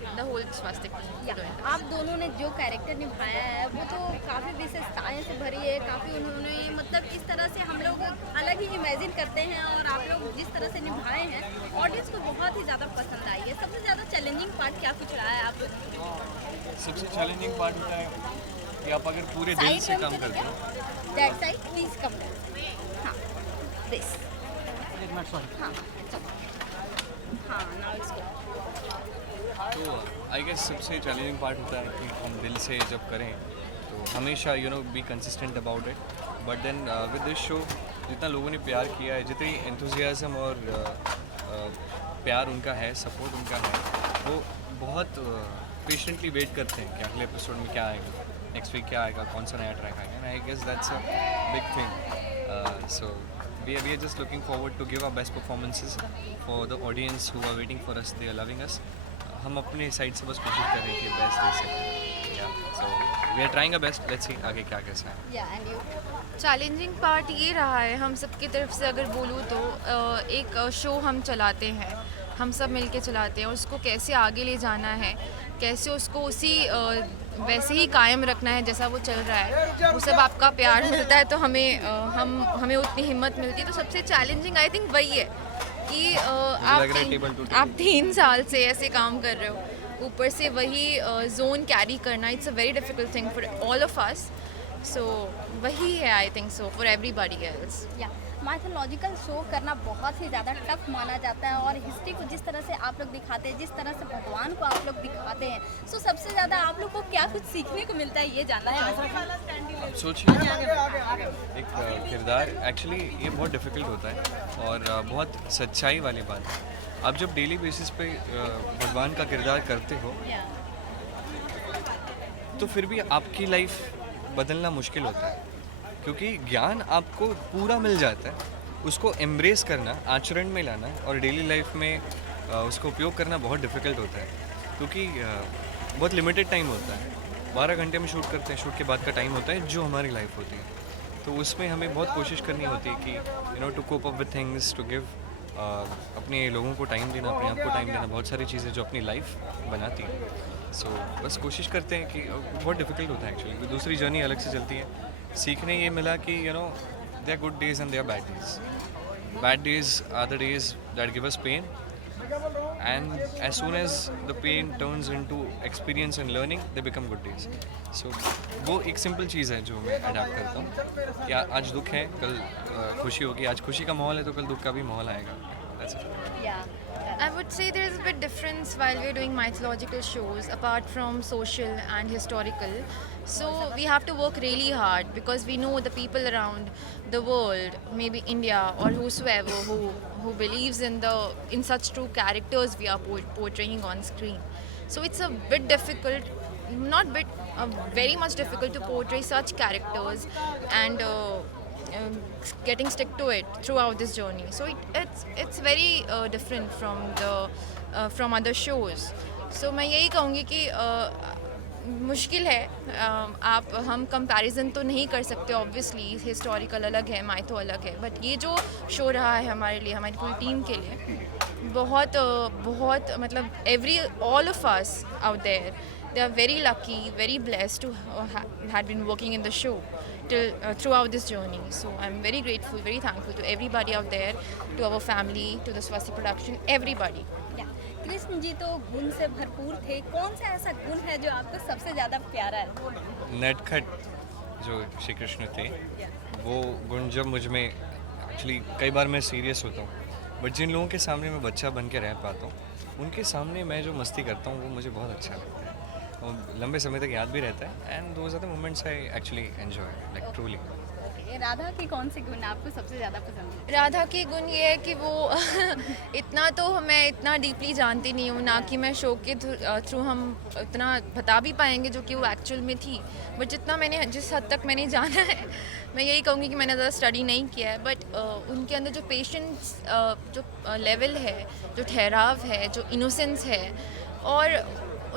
and the whole Swastik team. आप दोनों ने जो कैरेक्टर निभाया है वो तो काफ़ी विशेषताएं से भरी है, काफ़ी उन्होंने मतलब इस तरह से हम लोग अलग ही इमेजिन करते हैं, और आप लोग जिस तरह से निभाए हैं ऑडियंस को बहुत ही ज़्यादा पसंद आई है. सबसे ज़्यादा चैलेंजिंग पार्ट क्या कुछ रहा है आप लोगों के लिए? सबसे चैलेंजिंग पार्ट होता है कि आप अगर पूरे दिल से काम करते हो। दैट साइड प्लीज कम हाँ दिस हाँ हाँ नाउ इट्स गुड. तो आई गेस सबसे चैलेंजिंग पार्ट होता है कि हम दिल से जब करें तो हमेशा be consistent about it. But then with this show जितना लोगों ने प्यार किया है, जितनी एंथुजियाज्म और प्यार उनका है, सपोर्ट उनका है, वो बहुत पेशेंटली वेट करते हैं कि अगले एपिसोड में क्या आएगा, नेक्स्ट वीक क्या आएगा, कौन सा नया ट्रैक आएगा. I guess that's a big thing. So we are just looking forward to give our best performances for the audience who are waiting for us. They are loving us. हम अपने साइड से बस कोशिश कर रहे हैं कि बेस्ट दे सकें. So we are trying our best. Let's see आगे क्या कैसा है. चैलेंजिंग पार्ट ये रहा है हम सब की तरफ से अगर बोलूँ तो एक शो हम चलाते हैं, हम सब मिलके चलाते हैं, और उसको कैसे आगे ले जाना है, कैसे उसको उसी वैसे ही कायम रखना है जैसा वो चल रहा है. वो सब आपका प्यार मिलता है तो हमें उतनी हिम्मत मिलती है. तो सबसे चैलेंजिंग आई थिंक वही है कि आप 3 साल से ऐसे काम कर रहे हो, ऊपर से वही जोन कैरी करना. It's a very difficult thing for all of us. So वही है I think so for everybody else. Mythological show करना बहुत ही ज़्यादा टफ माना जाता है, और हिस्ट्री को जिस तरह से आप लोग दिखाते हैं, जिस तरह से भगवान को आप लोग दिखाते हैं, सो सबसे ज़्यादा आप लोग को क्या कुछ सीखने को मिलता है ये जानना है. अब सोचिए एक किरदार एक्चुअली ये बहुत डिफ़िकल्ट होता है और बहुत सच्चाई वाली बात है. आप जब डेली बेसिस पे भगवान का किरदार करते हो तो फिर भी आपकी लाइफ बदलना मुश्किल होता है, क्योंकि ज्ञान आपको पूरा मिल जाता है. उसको एम्ब्रेस करना, आचरण में लाना और डेली लाइफ में उसको उपयोग करना बहुत डिफ़िकल्ट होता है, क्योंकि बहुत लिमिटेड टाइम होता है. 12 घंटे में शूट करते हैं, शूट के बाद का टाइम होता है जो हमारी लाइफ होती है. तो उसमें हमें बहुत कोशिश करनी होती है कि to cope up with things, to give अपने लोगों को टाइम देना, अपने आप को टाइम देना, बहुत सारी चीज़ें जो अपनी लाइफ बनाती हैं. सो बस कोशिश करते हैं कि बहुत डिफ़िकल्ट होता है एक्चुअली. दूसरी जर्नी अलग से चलती है. सीखने ये मिला कि there are good days and there are bad days. Bad days are the days that give us pain, and as soon as the pain turns into experience and learning, they become good days. So वो एक सिंपल चीज़ है जो मैं अडैप्ट करता हूँ कि आज दुख है, कल खुशी होगी. आज खुशी का माहौल है तो कल दुख का भी माहौल आएगा. That's it. I would say there is a bit difference while we're doing mythological shows apart from social and historical. So we have to work really hard because we know the people around the world, maybe India or whosoever who believes in such true characters we are portraying on screen. So it's a bit difficult, not bit, very much difficult to portray such characters and getting stick to it throughout this journey. So it's very different from other shows. So मैं यही कहूँगी कि मुश्किल है. हम कंपैरिजन तो नहीं कर सकते ऑब्वियसली, हिस्टोरिकल अलग है, माइथो अलग है, बट ये जो शो रहा है हमारे लिए, हमारी पूरी टीम के लिए बहुत मतलब all of us out there, they are very lucky, very blessed to had been working in the show throughout this journey. So I'm very grateful, very thankful to everybody out there, to our family, to the Swastik production, everybody. Krishna ji तो गुण से भरपूर थे, कौन सा ऐसा गुण है जो आपको सबसे ज़्यादा प्यारा है? नटखट जो श्री कृष्ण थे, वो गुण जब मुझ में एक्चुअली कई बार मैं सीरियस होता हूँ, बट जिन लोगों के सामने मैं बच्चा बन के रह पाता हूँ, उनके सामने मैं जो मस्ती करता हूँ वो मुझे बहुत अच्छा लगता है और लंबे समय तक याद भी रहता है। And those are the moments I actually enjoy like truly. Radha की कौन सी गुण आपको सबसे ज़्यादा पसंद है? राधा की गुण ये है कि वो इतना तो मैं इतना डीपली जानती नहीं हूँ, ना कि मैं शो के थ्रू हम इतना बता भी पाएंगे जो कि वो एक्चुअल में थी, बट जितना मैंने जिस हद तक मैंने जाना है मैं यही कहूँगी कि मैंने ज़्यादा स्टडी नहीं किया है, बट उनके अंदर जो पेशेंस जो लेवल है, जो ठहराव है, जो इनोसेंस है और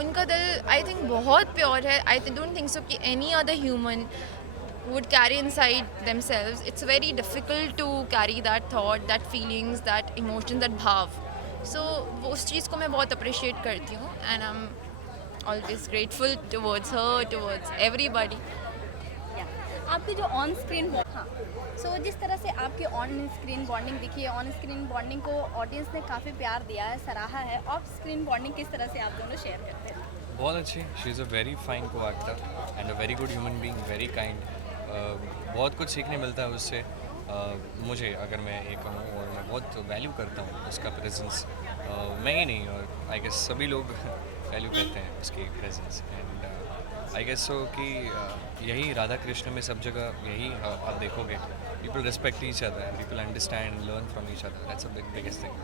उनका दिल आई थिंक बहुत प्योर है। आई डोंट थिंक सो कि any other human would carry inside themselves. It's very difficult to carry that thought, that feelings, that emotion, that bhav. So वो उस चीज़ को मैं बहुत appreciate करती हूँ and I'm always grateful towards her, towards everybody. आपकी जो ऑन स्क्रीन हाँ सो जिस तरह से आपकी ऑन स्क्रीन बॉन्डिंग दिखी है, ऑन स्क्रीन बॉन्डिंग को ऑडियंस ने काफ़ी प्यार दिया है, सराहा है। ऑफ स्क्रीन बॉन्डिंग किस तरह से आप दोनों शेयर करते हैं? बहुत अच्छी, she is a very fine co-actor and a very good human being, very kind. बहुत कुछ सीखने मिलता है उससे मुझे, अगर मैं ये कहूँ, और मैं बहुत वैल्यू करता हूँ उसका प्रेजेंस। मैं ही नहीं और आई गेस सभी लोग वैल्यू करते हैं उसकी presence and I guess so कि यही राधा कृष्ण में सब जगह यही आप देखोगे, people respect each other, people understand, learn from each other, that's a biggest thing.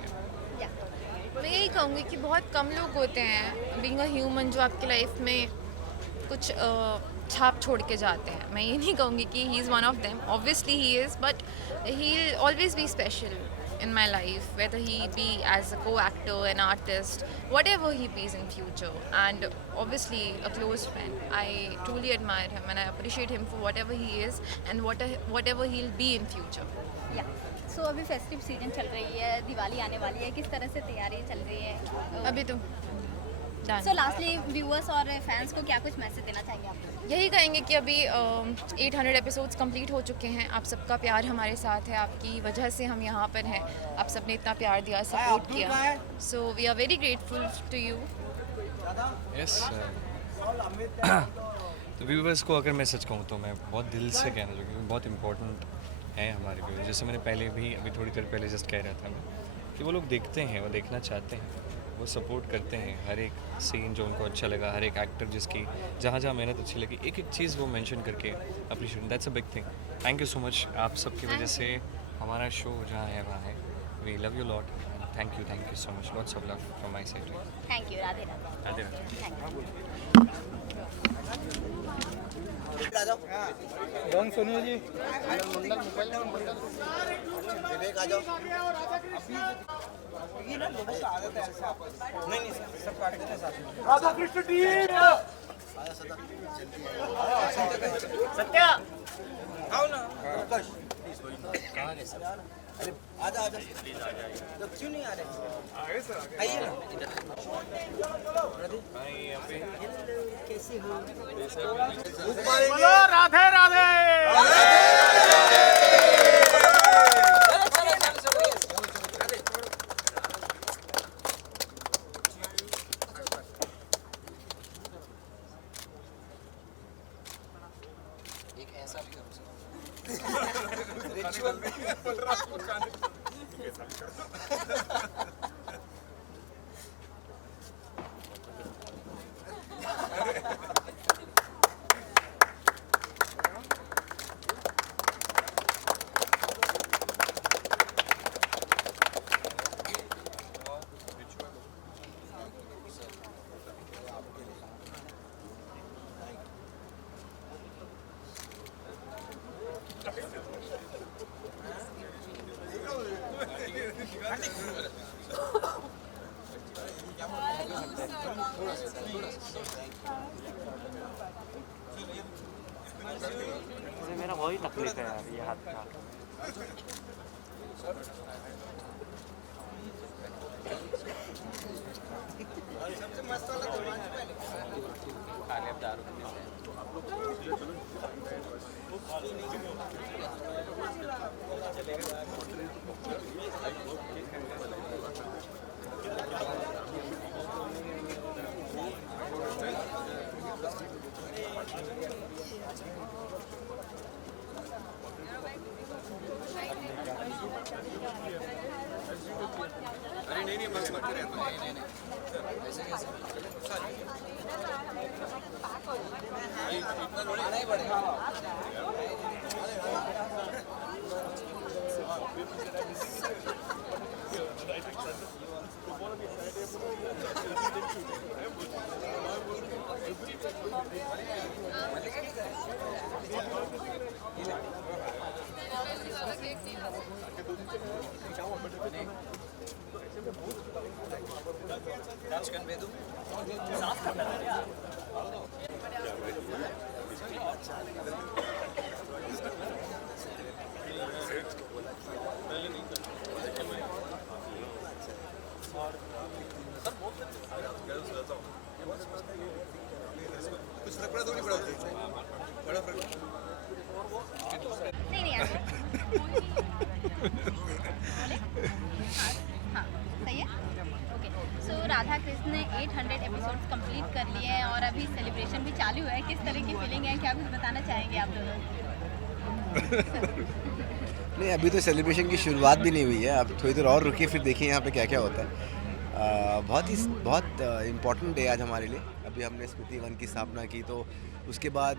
मैं यही कहूँगी कि बहुत कम लोग होते हैं बीइंग अ ह्यूमन जो आपकी लाइफ में कुछ छाप छोड़ के जाते हैं। मैं ये नहीं कहूँगी कि he is one of them, obviously he is, but he will always be special in my life, whether he be as a co-actor, an artist, whatever he be in future, and obviously a close friend. I truly admire him and I appreciate him for whatever he is and whatever he'll be in future. Yeah. So अभी फेस्टिव सीजन चल रही है, दिवाली आने वाली है, किस तरह से तैयारी चल रही है? अभी तो सो लास्टली व्यूअर्स और फैंस को क्या कुछ मैसेज देना चाहेंगे आप? यही कहेंगे कि अभी 800 एपिसोड्स कंप्लीट हो चुके हैं। आप सबका प्यार हमारे साथ है, आपकी वजह से हम यहाँ पर हैं। आप सबने इतना प्यार दिया, सपोर्ट किया, so we are very grateful to you. Yes, तो व्यूअर्स को अगर मैं सच कहूँ तो मैं बहुत दिल से कहना चाहूँगा क्योंकि बहुत इंपॉर्टेंट है हमारे व्यूअर्स। जैसे मैंने पहले भी अभी थोड़ी देर पहले जस्ट कह रहा था मैं कि वो लोग देखते हैं, वो देखना चाहते हैं, वो सपोर्ट करते हैं हर एक सीन जो उनको अच्छा लगा, हर एक एक्टर जिसकी जहाँ जहाँ मेहनत अच्छी लगी, एक एक चीज़ वो मेंशन करके appreciate, that's a big thing. Thank you so much, आप सबकी वजह से हमारा शो जहाँ है वहाँ है। We love you lot, thank you so much, lots of love from my side. Thank you, Radhe Radhe. डॉन सोनिया जी, विवेक आ जाओ। ये ना लोगों का आदत है ऐसा, नहीं सब काट देते हैं साथ में। राधा कृष्ण टीम, सत्या आओ ना। कहाँ है सर? अरे आजा तो क्यों नहीं आ रहे? आगे सर, आइए ना। कैसे हो? बोलो राधे राधे। मेरा वही तकलीफ है यार, ये हाथ का। नहीं नहीं ऐसे हाँ सही है ओके सो राधा कृष्ण ने 800 एपिसोड्स कंप्लीट कर लिए हैं और अभी सेलिब्रेशन भी चालू है किस तरह की फीलिंग है क्या कुछ बताना चाहेंगे आप दोनों नहीं अभी तो सेलिब्रेशन की शुरुआत भी नहीं हुई है, अब थोड़ी देर और रुकिए फिर देखिए यहाँ पे क्या क्या होता है। बहुत इम्पॉर्टेंट डे आज हमारे लिए। अभी हमने स्मृति वन की स्थापना की तो उसके बाद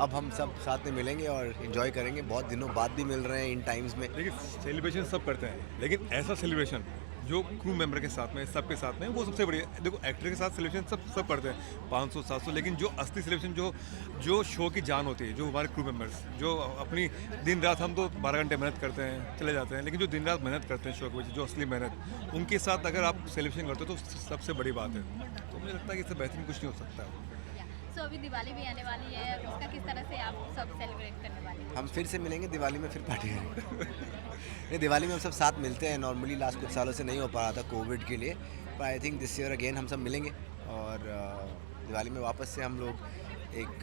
अब हम सब साथ में मिलेंगे और इन्जॉय करेंगे। बहुत दिनों बाद भी मिल रहे हैं इन टाइम्स में। देखिए सेलिब्रेशन सब करते हैं लेकिन ऐसा सेलिब्रेशन जो क्रू मेंबर के साथ में सबके साथ में वो सबसे बढ़िया। देखो एक्टर के साथ सेलिब्रेशन सब करते हैं 500-700, लेकिन जो असली सेलिब्रेशन जो शो की जान होती है, जो हमारे क्रू मेंबर्स जो अपनी दिन रात, हम तो 12 घंटे मेहनत करते हैं चले जाते हैं, लेकिन जो दिन रात मेहनत करते हैं शो के वजह जो असली मेहनत, उनके साथ अगर आप सेलिब्रेशन करते हो तो सबसे बड़ी बात है। तो मुझे लगता है कि इससे बेहतरीन कुछ नहीं हो सकता है। सो अभी दिवाली भी आने वाली है, उसका किस तरह से आप सब सेलिब्रेट करने वाले हैं? हम फिर से मिलेंगे दिवाली में, फिर पार्टी करेंगे। नहीं दिवाली में हम सब साथ मिलते हैं, नॉर्मली लास्ट कुछ सालों से नहीं हो पा रहा था कोविड के लिए, पर I think this year again हम सब मिलेंगे और दिवाली में वापस से हम लोग एक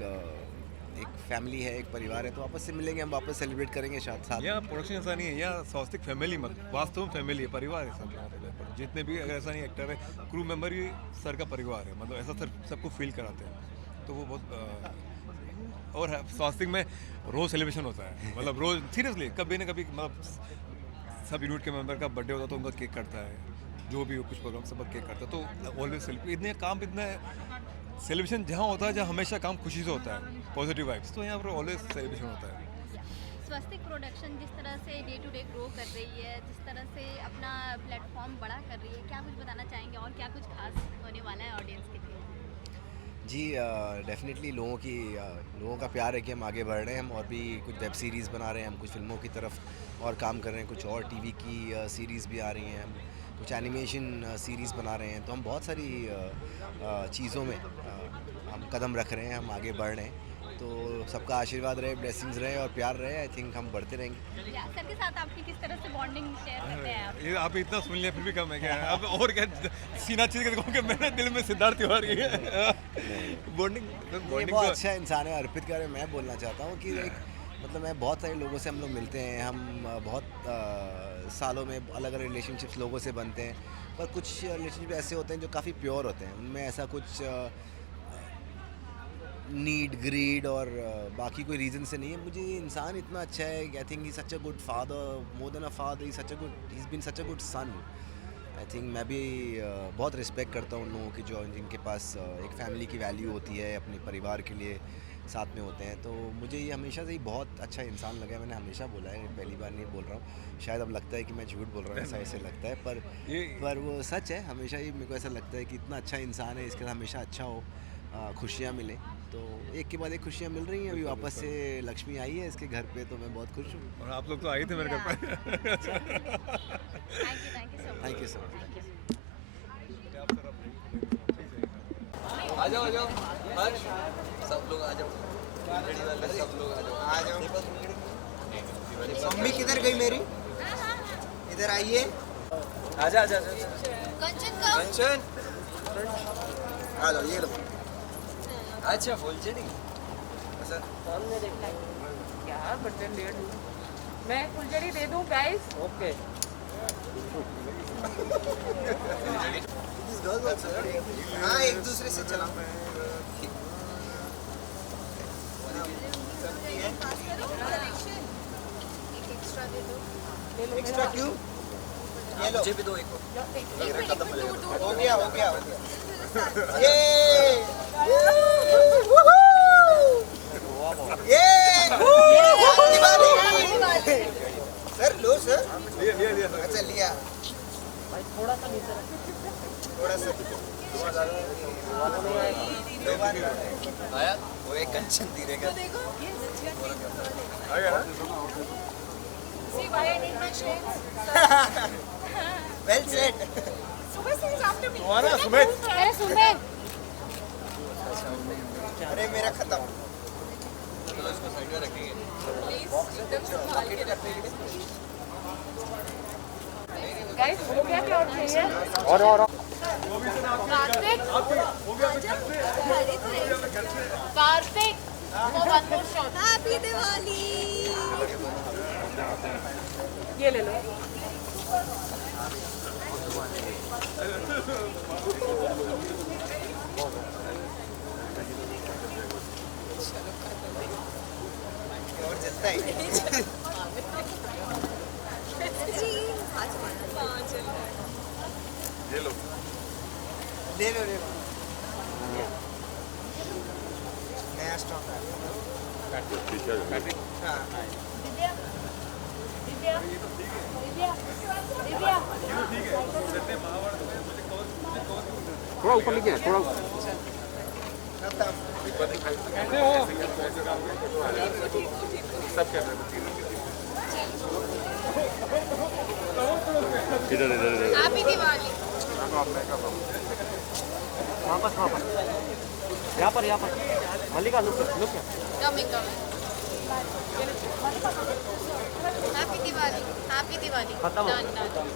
फैमिली है, एक परिवार है, तो वापस से मिलेंगे, हम वापस सेलिब्रेट करेंगे साथ। यहाँ प्रोडक्शन ऐसा नहीं है, यहाँ स्वास्तिक फैमिली मत वास्तव में फैमिली है, परिवार है सब यहाँ पे। जितने भी अगर ऐसा नहीं एक्टर है, क्रू मेंबर ही सर का परिवार है, मतलब ऐसा सर सबको फील कराते हैं। तो वो बहुत और स्वास्तिक में रोज़ सेलिब्रेशन होता है, मतलब रोज़ सीरियसली कभी ना कभी, मतलब सब यूनिट के मेंबर का बर्थडे होता है तो उनका केक कटता है, जो भी कुछ प्रोग्राम सब केक करता है, तो ऑलवेज सेलिब्रेट। इतने काम इतने सेलिब्रेशन जहाँ होता है जहाँ हमेशा काम खुशी से होता है, पॉजिटिव वाइब्स, तो यहाँ पर ऑलवेज सेलिब्रेशन होता है। स्वास्तिक प्रोडक्शन जिस तरह से डे टू डे ग्रो कर रही है, जिस तरह से अपना प्लेटफॉर्म बड़ा कर रही है, क्या कुछ बताना चाहेंगे और क्या कुछ खास होने वाला है ऑडियंस के लिए? जी डेफिनेटली लोगों का प्यार है कि हम आगे बढ़ रहे हैं। हम और भी कुछ वेब सीरीज़ बना रहे हैं, हम कुछ फिल्मों की तरफ और काम कर रहे हैं, कुछ और टीवी की सीरीज़ भी आ रही हैं, हम कुछ एनिमेशन सीरीज़ बना रहे हैं, तो हम बहुत सारी चीज़ों में हम कदम रख रहे हैं, हम आगे बढ़ रहे हैं। तो सबका आशीर्वाद रहे, ब्लेसिंग्स रहे और प्यार रहे, आई थिंक हम बढ़ते रहेंगे। सर के साथ आपकी किस तरह से बॉन्डिंग शेयर करते हैं आप? ये आप इतना सुन लिया फिर भी कम है क्या? अब और क्या सीना चीर के देखो कि मेरे दिल में सिद्धार्थ तिवारी है। बॉन्डिंग बहुत अच्छा इंसान है अर्पित के बारे में मैं बोलना चाहता हूँ कि एक मतलब मैं बहुत सारे लोगों से हम लोग मिलते हैं, हम बहुत सालों में अलग अलग रिलेशनशिप्स लोगों से बनते हैं, पर कुछ रिलेशनशिप ऐसे होते हैं जो काफ़ी प्योर होते हैं, उनमें ऐसा कुछ नीड ग्रीड और बाकी कोई रीज़न से नहीं है। मुझे ये इंसान इतना अच्छा है, I think he such a good father, more than a father, he such a good, he is been such a good son. I think मैं भी बहुत रिस्पेक्ट करता हूँ उन लोगों की जो जिनके पास एक फैमिली की वैल्यू होती है, अपने परिवार के लिए साथ में होते हैं। तो मुझे ये हमेशा से ही बहुत अच्छा इंसान लगा है, मैंने हमेशा बोला है, पहली बार नहीं बोल रहा हूँ, शायद अब लगता है कि मैं झूठ बोल रहा हूँ, ऐसा ऐसे लगता है, पर वो सच है। हमेशा ही मेरे को ऐसा लगता है कि इतना अच्छा इंसान है, इसके साथ हमेशा अच्छा हो, खुशियाँ मिले। तो एक के बाद एक खुशियाँ मिल रही हैं। अभी वापस से लक्ष्मी आई है इसके घर पे, तो मैं बहुत खुश हूँ। और आप लोग तो आए थे मेरे घर पे। Thank you so much. आ जाओ हर्ष, सब लोग आ जाओ, सब लोग आ जाओ। मम्मी किधर गई मेरी? इधर आइए। आजा कंचन आ जाओ, ये लो। अच्छा फुलझड़ी सामने देखना क्या बटन लेट मैं फुलझड़ी दे दूं गाइस? ओके। हाँ एक दूसरे से चला। एक्स्ट्रा क्यों? ये लो। मुझे भी दो एक। हो गया हो गया हो गया। ये दिवाली। सर लो सर। लिया। अच्छा लिया। थोड़ा सा नीचे। थोड़ा सा। आया वो एक कंचन धीरेगा। आ गया ना? See why I need my shades? Well said. Sumit is after me. तुम्हारा सुमित। अरे सुमित। अरे मेरा खत्म। चलो इसको साइड में रखेंगे। Guys, हो गया क्या और चाहिए? और कार्तिक, कार्तिक, वो one more shot. Happy Diwali. ये ले लो। और जलता है। ये लो। ले लो ले लो। नया स्टॉक है। हाँ। थोड़ा ऊपर लेके आए, थोड़ा कैसे हो? सब कर रहे हैं। इधर इधर इधर। हैप्पी दिवाली। वहाँ पर यहाँ पर मल्लिका look Coming. Happy Diwali. Happy Diwali. खत्म हो Done.